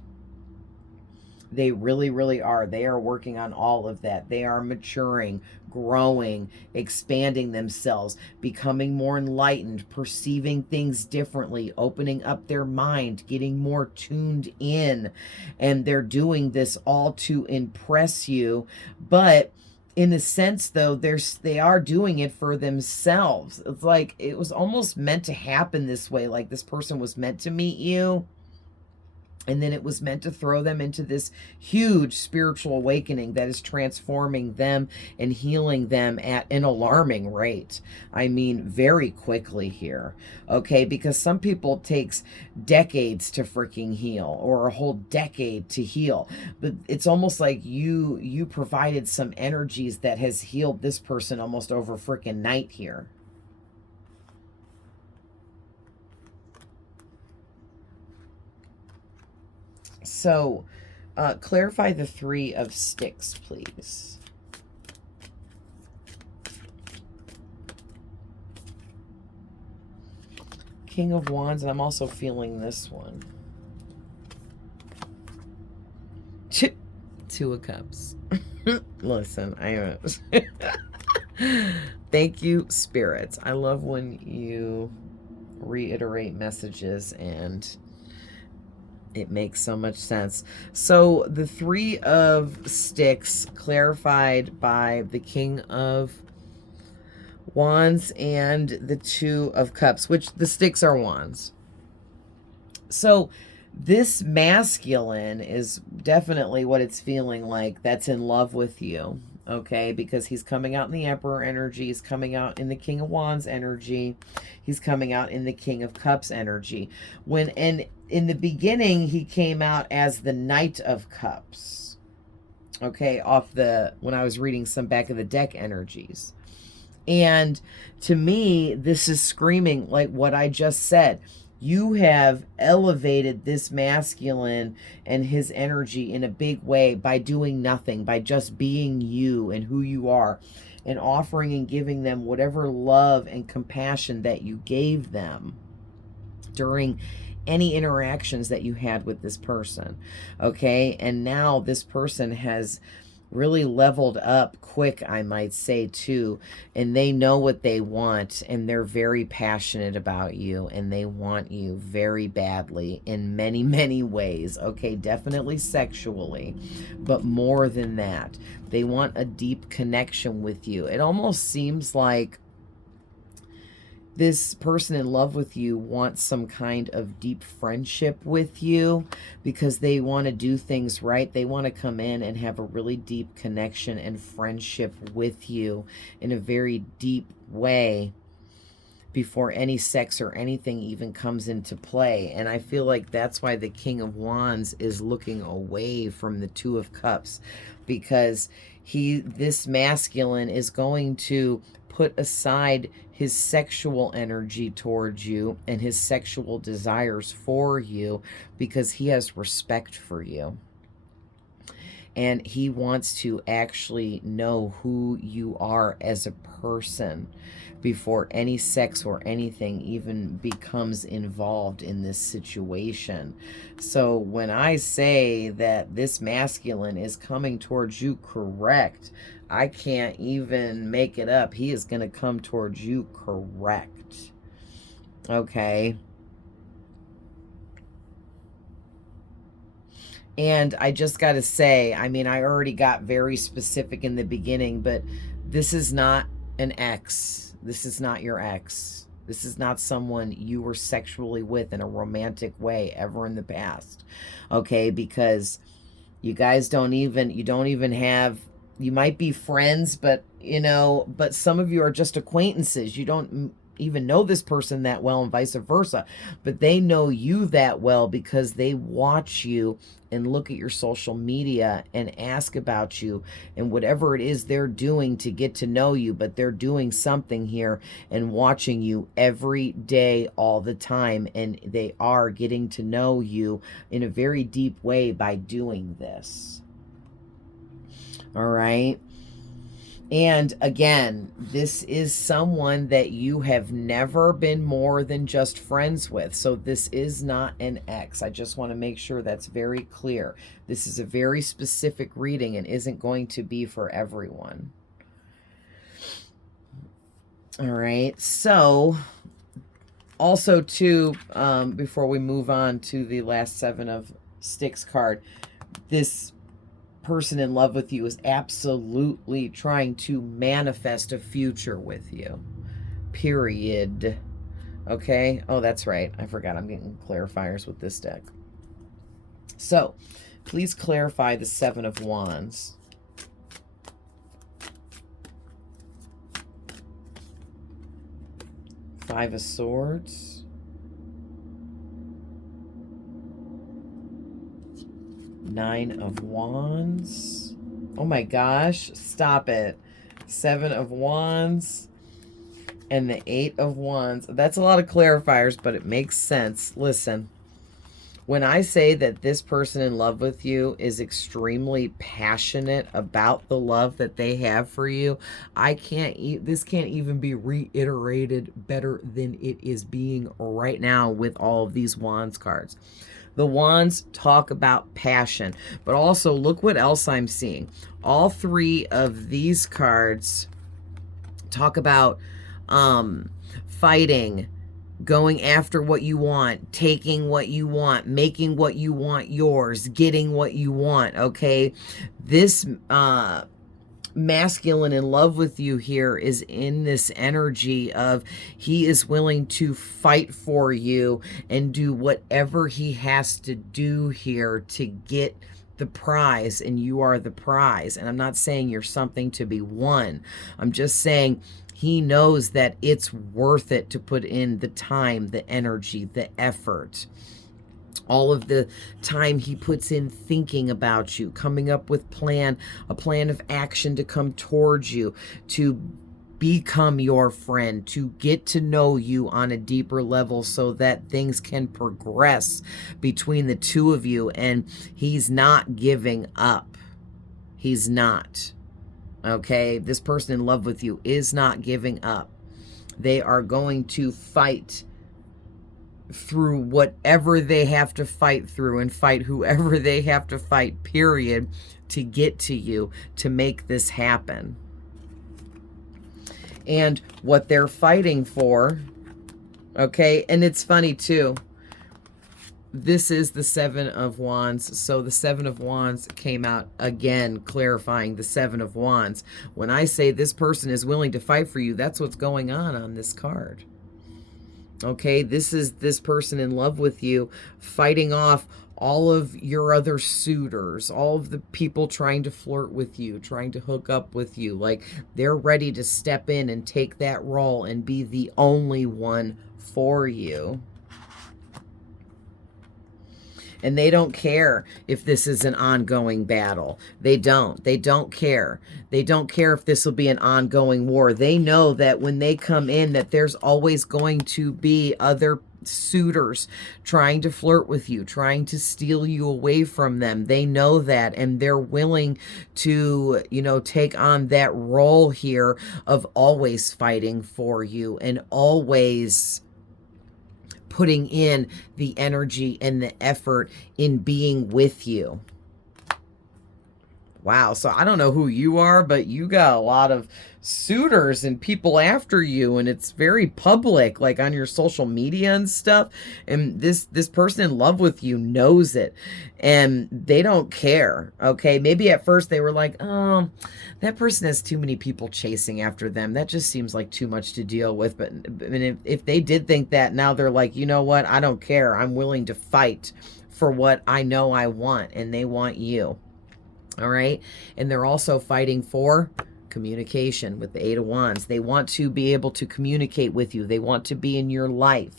They really, really are. They are working on all of that. They are maturing, growing, expanding themselves, becoming more enlightened, perceiving things differently, opening up their mind, getting more tuned in. And they're doing this all to impress you. But in a sense, though, they are doing it for themselves. It's like it was almost meant to happen this way. Like this person was meant to meet you. And then it was meant to throw them into this huge spiritual awakening that is transforming them and healing them at an alarming rate. I mean, very quickly here, okay? Because some people takes decades to freaking heal, or a whole decade to heal. But it's almost like you provided some energies that has healed this person almost over freaking night here. So, clarify the 3 of sticks, please. King of Wands, and I'm also feeling this one. 2 of Cups. Listen, thank you, spirits. I love when you reiterate messages and it makes so much sense. So the 3 of sticks clarified by the King of Wands and the 2 of Cups, which the sticks are wands. So this masculine is definitely what it's feeling like, that's in love with you. Okay, because he's coming out in the Emperor energy, he's coming out in the King of Wands energy, he's coming out in the King of Cups energy. And in the beginning, he came out as the Knight of Cups. Okay, when I was reading some back of the deck energies. And to me, this is screaming like what I just said. You have elevated this masculine and his energy in a big way by doing nothing, by just being you and who you are, and offering and giving them whatever love and compassion that you gave them during any interactions that you had with this person. Okay, and now this person has really leveled up quick, I might say, too, and they know what they want, and they're very passionate about you, and they want you very badly in many, many ways. Okay, definitely sexually, but more than that, they want a deep connection with you. It almost seems like this person in love with you wants some kind of deep friendship with you, because they want to do things right. They want to come in and have a really deep connection and friendship with you in a very deep way before any sex or anything even comes into play. And I feel like that's why the King of Wands is looking away from the 2 of Cups, because this masculine is going to put aside his sexual energy towards you and his sexual desires for you, because he has respect for you. And he wants to actually know who you are as a person before any sex or anything even becomes involved in this situation. So when I say that this masculine is coming towards you correct, I can't even make it up. He is going to come towards you correct. Okay. And I just got to say, I mean, I already got very specific in the beginning, but this is not an ex. This is not your ex. This is not someone you were sexually with in a romantic way ever in the past. Okay, because you guys don't even have, you might be friends, but but some of you are just acquaintances. You don't even know this person that well, and vice versa, but they know you that well because they watch you and look at your social media and ask about you and whatever it is they're doing to get to know you. But they're doing something here and watching you every day, all the time, and they are getting to know you in a very deep way by doing this. All right. And again, this is someone that you have never been more than just friends with. So this is not an ex. I just want to make sure that's very clear. This is a very specific reading and isn't going to be for everyone. All right. So also too, before we move on to the last 7 of Sticks card, this person in love with you is absolutely trying to manifest a future with you, period. Okay. Oh, that's right, I forgot I'm getting clarifiers with this deck. So, please clarify the Seven of Wands. Five of Swords. Nine of Wands. Oh my gosh, stop it. Seven of Wands. And the Eight of Wands. That's a lot of clarifiers, but it makes sense. Listen. When I say that this person in love with you is extremely passionate about the love that they have for you, this can't even be reiterated better than it is being right now with all of these Wands cards. The Wands talk about passion, but also look what else I'm seeing. All three of these cards talk about fighting, going after what you want, taking what you want, making what you want yours, getting what you want, okay? This masculine in love with you here is in this energy of he is willing to fight for you and do whatever he has to do here to get the prize, and you are the prize. And I'm not saying you're something to be won. I'm just saying he knows that it's worth it to put in the time, the energy, the effort, all of the time he puts in thinking about you, coming up with a plan of action to come towards you, to become your friend, to get to know you on a deeper level so that things can progress between the two of you. And he's not giving up. He's not. Okay, this person in love with you is not giving up. They are going to fight through whatever they have to fight through and fight whoever they have to fight, period, to get to you, to make this happen. And what they're fighting for, okay, and it's funny too, this is the Seven of Wands. So the Seven of Wands came out again, clarifying the Seven of Wands. When I say this person is willing to fight for you, that's what's going on this card. Okay, this is this person in love with you fighting off all of your other suitors, all of the people trying to flirt with you, trying to hook up with you. Like, they're ready to step in and take that role and be the only one for you. And they don't care if this is an ongoing battle. They don't. They don't care. They don't care if this will be an ongoing war. They know that when they come in, that there's always going to be other suitors trying to flirt with you, trying to steal you away from them. They know that, and they're willing to, you know, take on that role here of always fighting for you and always putting in the energy and the effort in being with you. Wow, so I don't know who you are, but you got a lot of suitors and people after you, and it's very public, like on your social media and stuff. And this person in love with you knows it, and they don't care. Okay, maybe at first they were like, oh, that person has too many people chasing after them. That just seems like too much to deal with. But I mean, if they did think that, now they're like, you know what? I don't care. I'm willing to fight for what I know I want, and they want you. All right. And they're also fighting for communication with the Eight of Wands. They want to be able to communicate with you. They want to be in your life.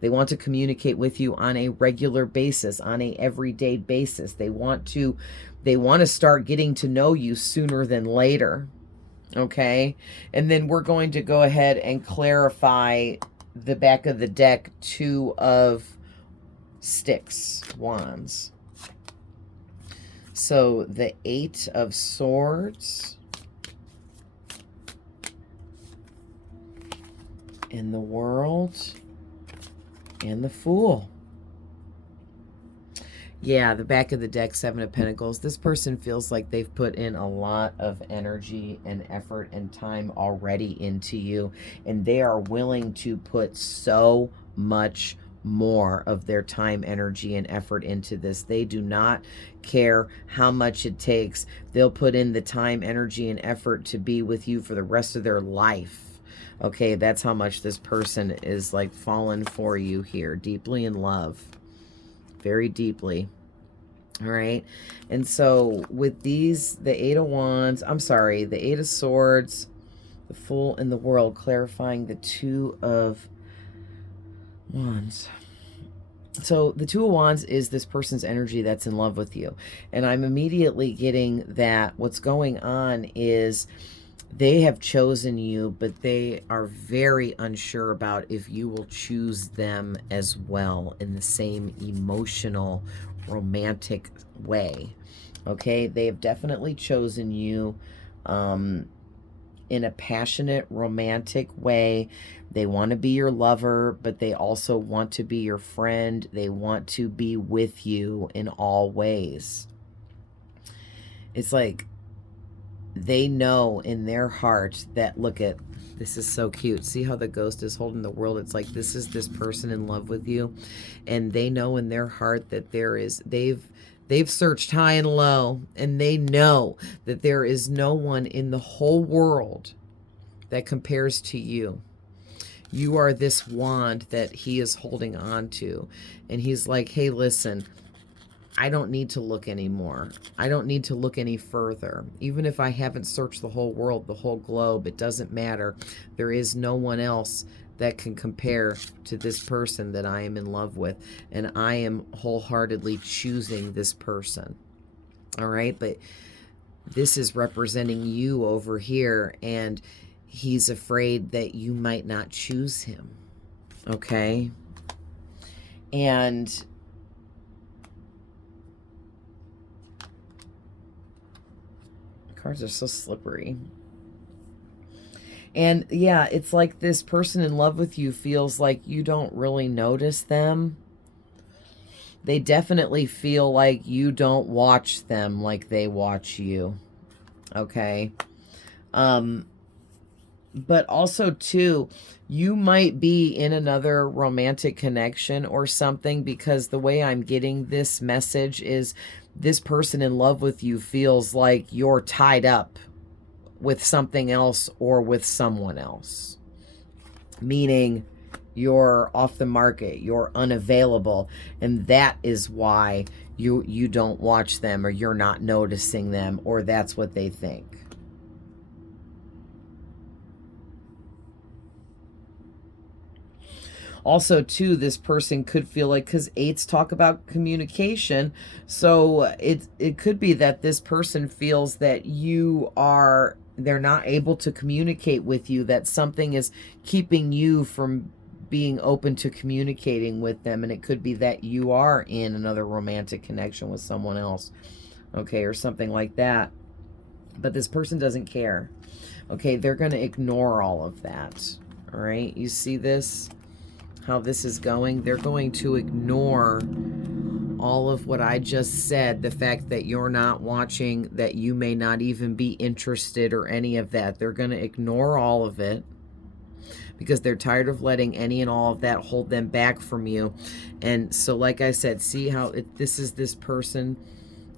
They want to communicate with you on a regular basis, on a everyday basis. They want to start getting to know you sooner than later. Okay. And then we're going to go ahead and clarify the back of the deck, Two of Sticks, Wands. So the Eight of Swords and the World and the Fool. Yeah, the back of the deck, Seven of Pentacles. This person feels like they've put in a lot of energy and effort and time already into you, and they are willing to put so much more of their time, energy, and effort into this. They do not care how much it takes. They'll put in the time, energy, and effort to be with you for the rest of their life. Okay, that's how much this person is like fallen for you here, deeply in love, very deeply. All right. And so with these, the Eight of Wands, I'm sorry, the Eight of Swords, the Fool, and the World, clarifying the Two of Wands. So the Two of Wands is this person's energy that's in love with you. And I'm immediately getting that what's going on is they have chosen you, but they are very unsure about if you will choose them as well in the same emotional, romantic way. Okay, they have definitely chosen you in a passionate, romantic way. They want to be your lover, but they also want to be your friend. They want to be with you in all ways. It's like they know in their heart that, look at, this is so cute. See how the ghost is holding the world? It's like this is this person in love with you. And they know in their heart that they've searched high and low, and they know that there is no one in the whole world that compares to you. You are this wand that he is holding on to. And he's like, hey, listen, I don't need to look anymore. I don't need to look any further. Even if I haven't searched the whole world, the whole globe, it doesn't matter. There is no one else that can compare to this person that I am in love with. And I am wholeheartedly choosing this person. All right? But this is representing you over here, and he's afraid that you might not choose him. Okay? And cards are so slippery. And yeah, it's like this person in love with you feels like you don't really notice them. They definitely feel like you don't watch them like they watch you. Okay? But also, too, you might be in another romantic connection or something, because the way I'm getting this message is this person in love with you feels like you're tied up with something else or with someone else. Meaning you're off the market, you're unavailable, and that is why you don't watch them, or you're not noticing them, or that's what they think. Also, too, this person could feel like, because eights talk about communication, so it could be that this person feels that they're not able to communicate with you, that something is keeping you from being open to communicating with them, and it could be that you are in another romantic connection with someone else, okay, or something like that. But this person doesn't care. Okay, they're going to ignore all of that. All right, you see this? How this is going? They're going to ignore all of what I just said, the fact that you're not watching, that you may not even be interested or any of that. They're going to ignore all of it because they're tired of letting any and all of that hold them back from you. And so, like I said, see how this is this person,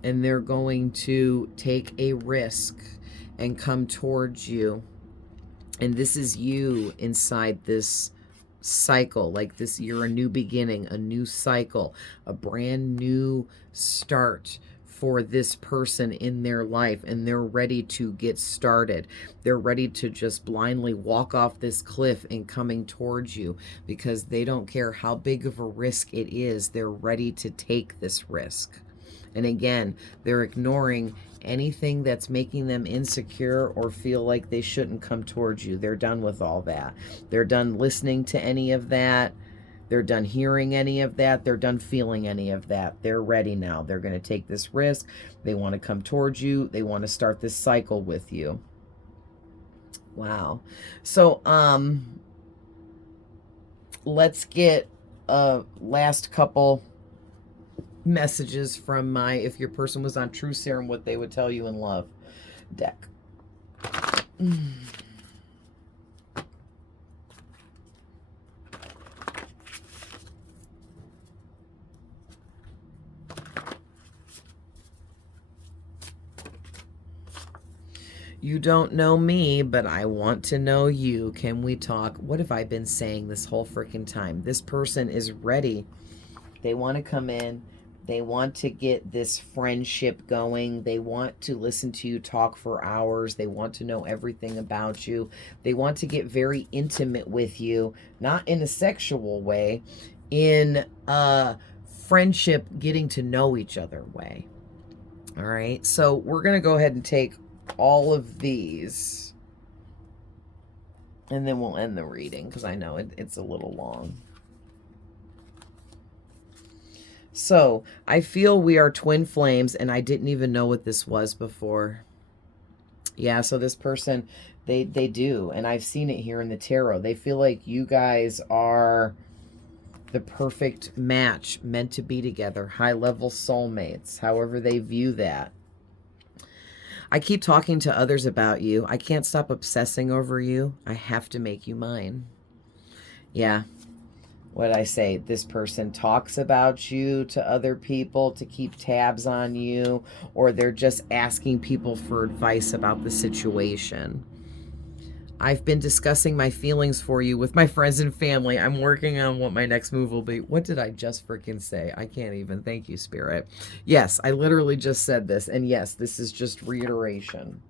and they're going to take a risk and come towards you. And this is you inside this cycle, like this, you're a new beginning, a new cycle, a brand new start for this person in their life, and they're ready to get started. They're ready to just blindly walk off this cliff and coming towards you, because they don't care how big of a risk it is. They're ready to take this risk. And again, they're ignoring anything that's making them insecure or feel like they shouldn't come towards you. They're done with all that. They're done listening to any of that. They're done hearing any of that. They're done feeling any of that. They're ready now. They're going to take this risk. They want to come towards you. They want to start this cycle with you. Wow. So, let's get a last couple messages from my if your person was on True Serum, what they would tell you in love deck. You don't know me, but I want to know you. Can we talk? What have I been saying this whole freaking time? This person is ready. They want to come in. They want to get this friendship going. They want to listen to you talk for hours. They want to know everything about you. They want to get very intimate with you, not in a sexual way, in a friendship, getting to know each other way. All right, so we're going to go ahead and take all of these, and then we'll end the reading because I know it's a little long. So, I feel we are twin flames, and I didn't even know what this was before. Yeah, so this person, they do, and I've seen it here in the tarot. They feel like you guys are the perfect match, meant to be together, high-level soulmates, however they view that. I keep talking to others about you. I can't stop obsessing over you. I have to make you mine. Yeah. What I say, this person talks about you to other people to keep tabs on you, or they're just asking people for advice about the situation. I've been discussing my feelings for you with my friends and family. I'm working on what my next move will be. What did I just freaking say? I can't even. Thank you, Spirit. Yes, I literally just said this. And yes, this is just reiteration.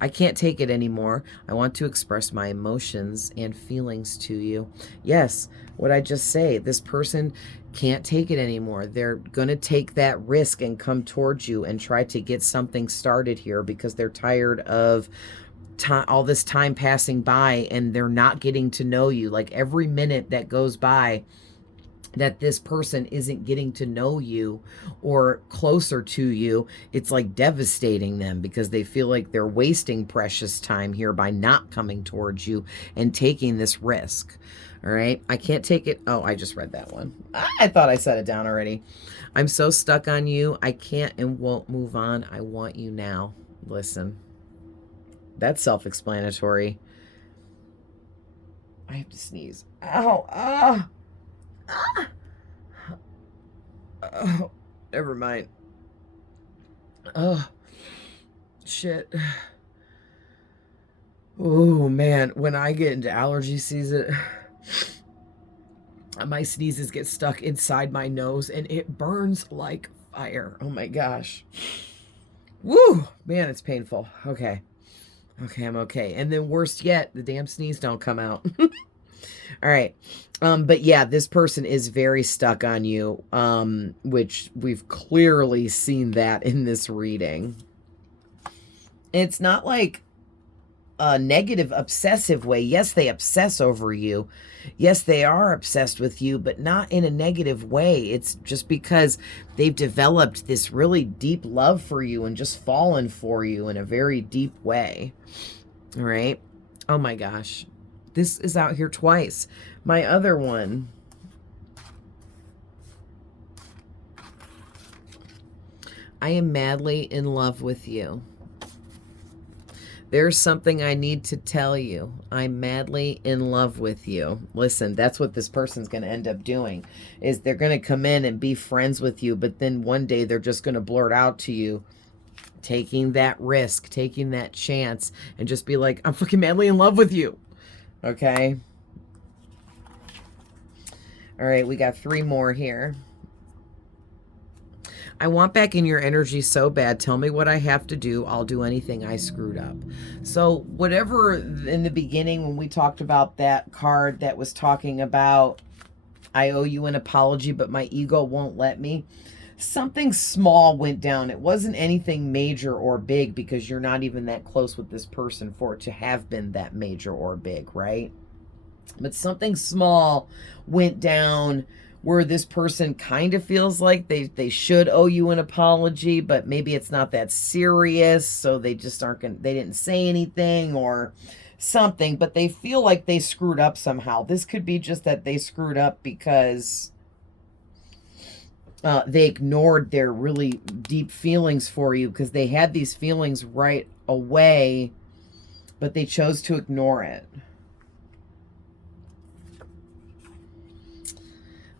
I can't take it anymore. I want to express my emotions and feelings to you. Yes, what I just say, this person can't take it anymore. They're going to take that risk and come towards you and try to get something started here because they're tired of all this time passing by and they're not getting to know you. Like every minute that goes by that this person isn't getting to know you or closer to you, it's like devastating them because they feel like they're wasting precious time here by not coming towards you and taking this risk. All right. I can't take it. Oh, I just read that one. I thought I set it down already. I'm so stuck on you. I can't and won't move on. I want you now. Listen, that's self-explanatory. I have to sneeze. Ow. Ah. Oh, never mind. Oh, shit. Oh, man. When I get into allergy season, my sneezes get stuck inside my nose and it burns like fire. Oh, my gosh. Woo! Man, it's painful. Okay. Okay, I'm okay. And then worst yet, the damn sneeze don't come out. All right. But yeah, this person is very stuck on you, which we've clearly seen that in this reading. It's not like a negative, obsessive way. Yes, they obsess over you. Yes, they are obsessed with you, but not in a negative way. It's just because they've developed this really deep love for you and just fallen for you in a very deep way. All right. Oh my gosh. This is out here twice. My other one. I am madly in love with you. There's something I need to tell you. I'm madly in love with you. Listen, that's what this person's going to end up doing, is they're going to come in and be friends with you, but then one day they're just going to blurt out to you, taking that risk, taking that chance, and just be like, I'm fucking madly in love with you. Okay? All right, we got 3 more here. I want back in your energy so bad. Tell me what I have to do. I'll do anything I screwed up. So whatever in the beginning when we talked about that card that was talking about, I owe you an apology, but my ego won't let me. Something small went down. It wasn't anything major or big because you're not even that close with this person for it to have been that major or big, right? But something small went down where this person kind of feels like they should owe you an apology, but maybe it's not that serious, so they just aren't gonna, they didn't say anything or something, but they feel like they screwed up somehow. This could be just that they screwed up because they ignored their really deep feelings for you, because they had these feelings right away, but they chose to ignore it.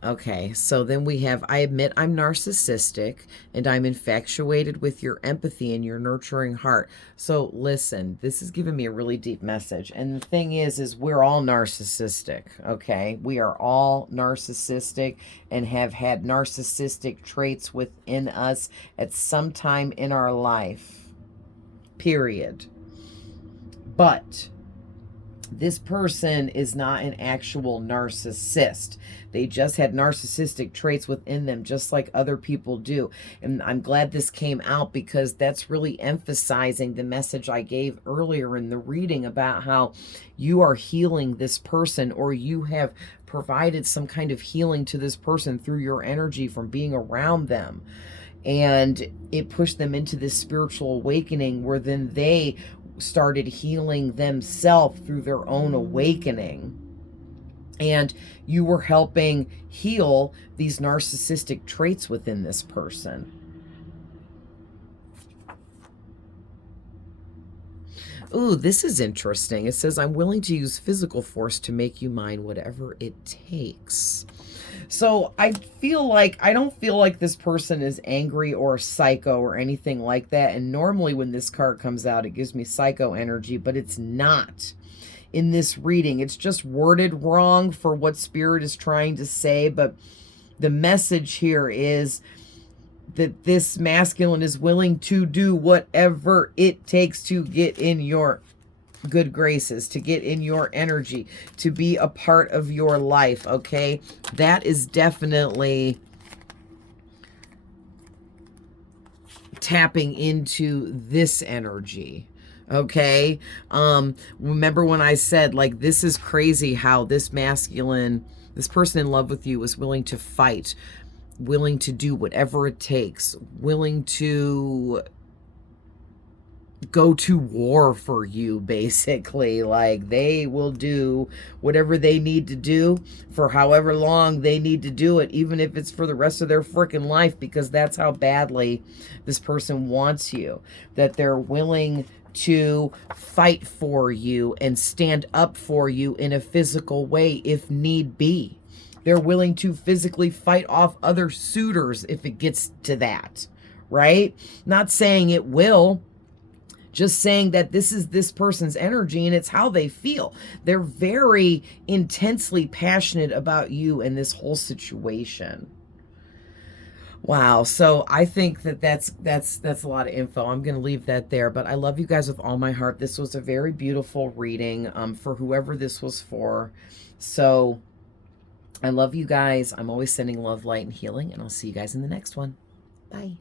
Okay, so then we have, I admit I'm narcissistic and I'm infatuated with your empathy and your nurturing heart. So listen, this is giving me a really deep message. And the thing is we're all narcissistic, okay? We are all narcissistic and have had narcissistic traits within us at some time in our life, period. But this person is not an actual narcissist. They just had narcissistic traits within them, just like other people do. And I'm glad this came out, because that's really emphasizing the message I gave earlier in the reading about how you are healing this person, or you have provided some kind of healing to this person through your energy from being around them. And it pushed them into this spiritual awakening, where then they started healing themselves through their own awakening. And you were helping heal these narcissistic traits within this person. Ooh, this is interesting. It says, I'm willing to use physical force to make you mine, whatever it takes. So I don't feel like this person is angry or psycho or anything like that. And normally when this card comes out, it gives me psycho energy, but it's not in this reading. It's just worded wrong for what Spirit is trying to say. But the message here is that this masculine is willing to do whatever it takes to get in your good graces, to get in your energy, to be a part of your life, okay? That is definitely tapping into this energy, okay? Remember when I said, like, this is crazy how this masculine, this person in love with you is willing to fight, willing to do whatever it takes, willing to go to war for you, basically. Like, they will do whatever they need to do for however long they need to do it, even if it's for the rest of their freaking life, because that's how badly this person wants you, that they're willing to fight for you and stand up for you in a physical way if need be. They're willing to physically fight off other suitors if it gets to that, right? Not saying it will, just saying that this is this person's energy and it's how they feel. They're very intensely passionate about you and this whole situation. Wow. So I think that that's a lot of info. I'm going to leave that there, but I love you guys with all my heart. This was a very beautiful reading for whoever this was for. So I love you guys. I'm always sending love, light, and healing, and I'll see you guys in the next one. Bye.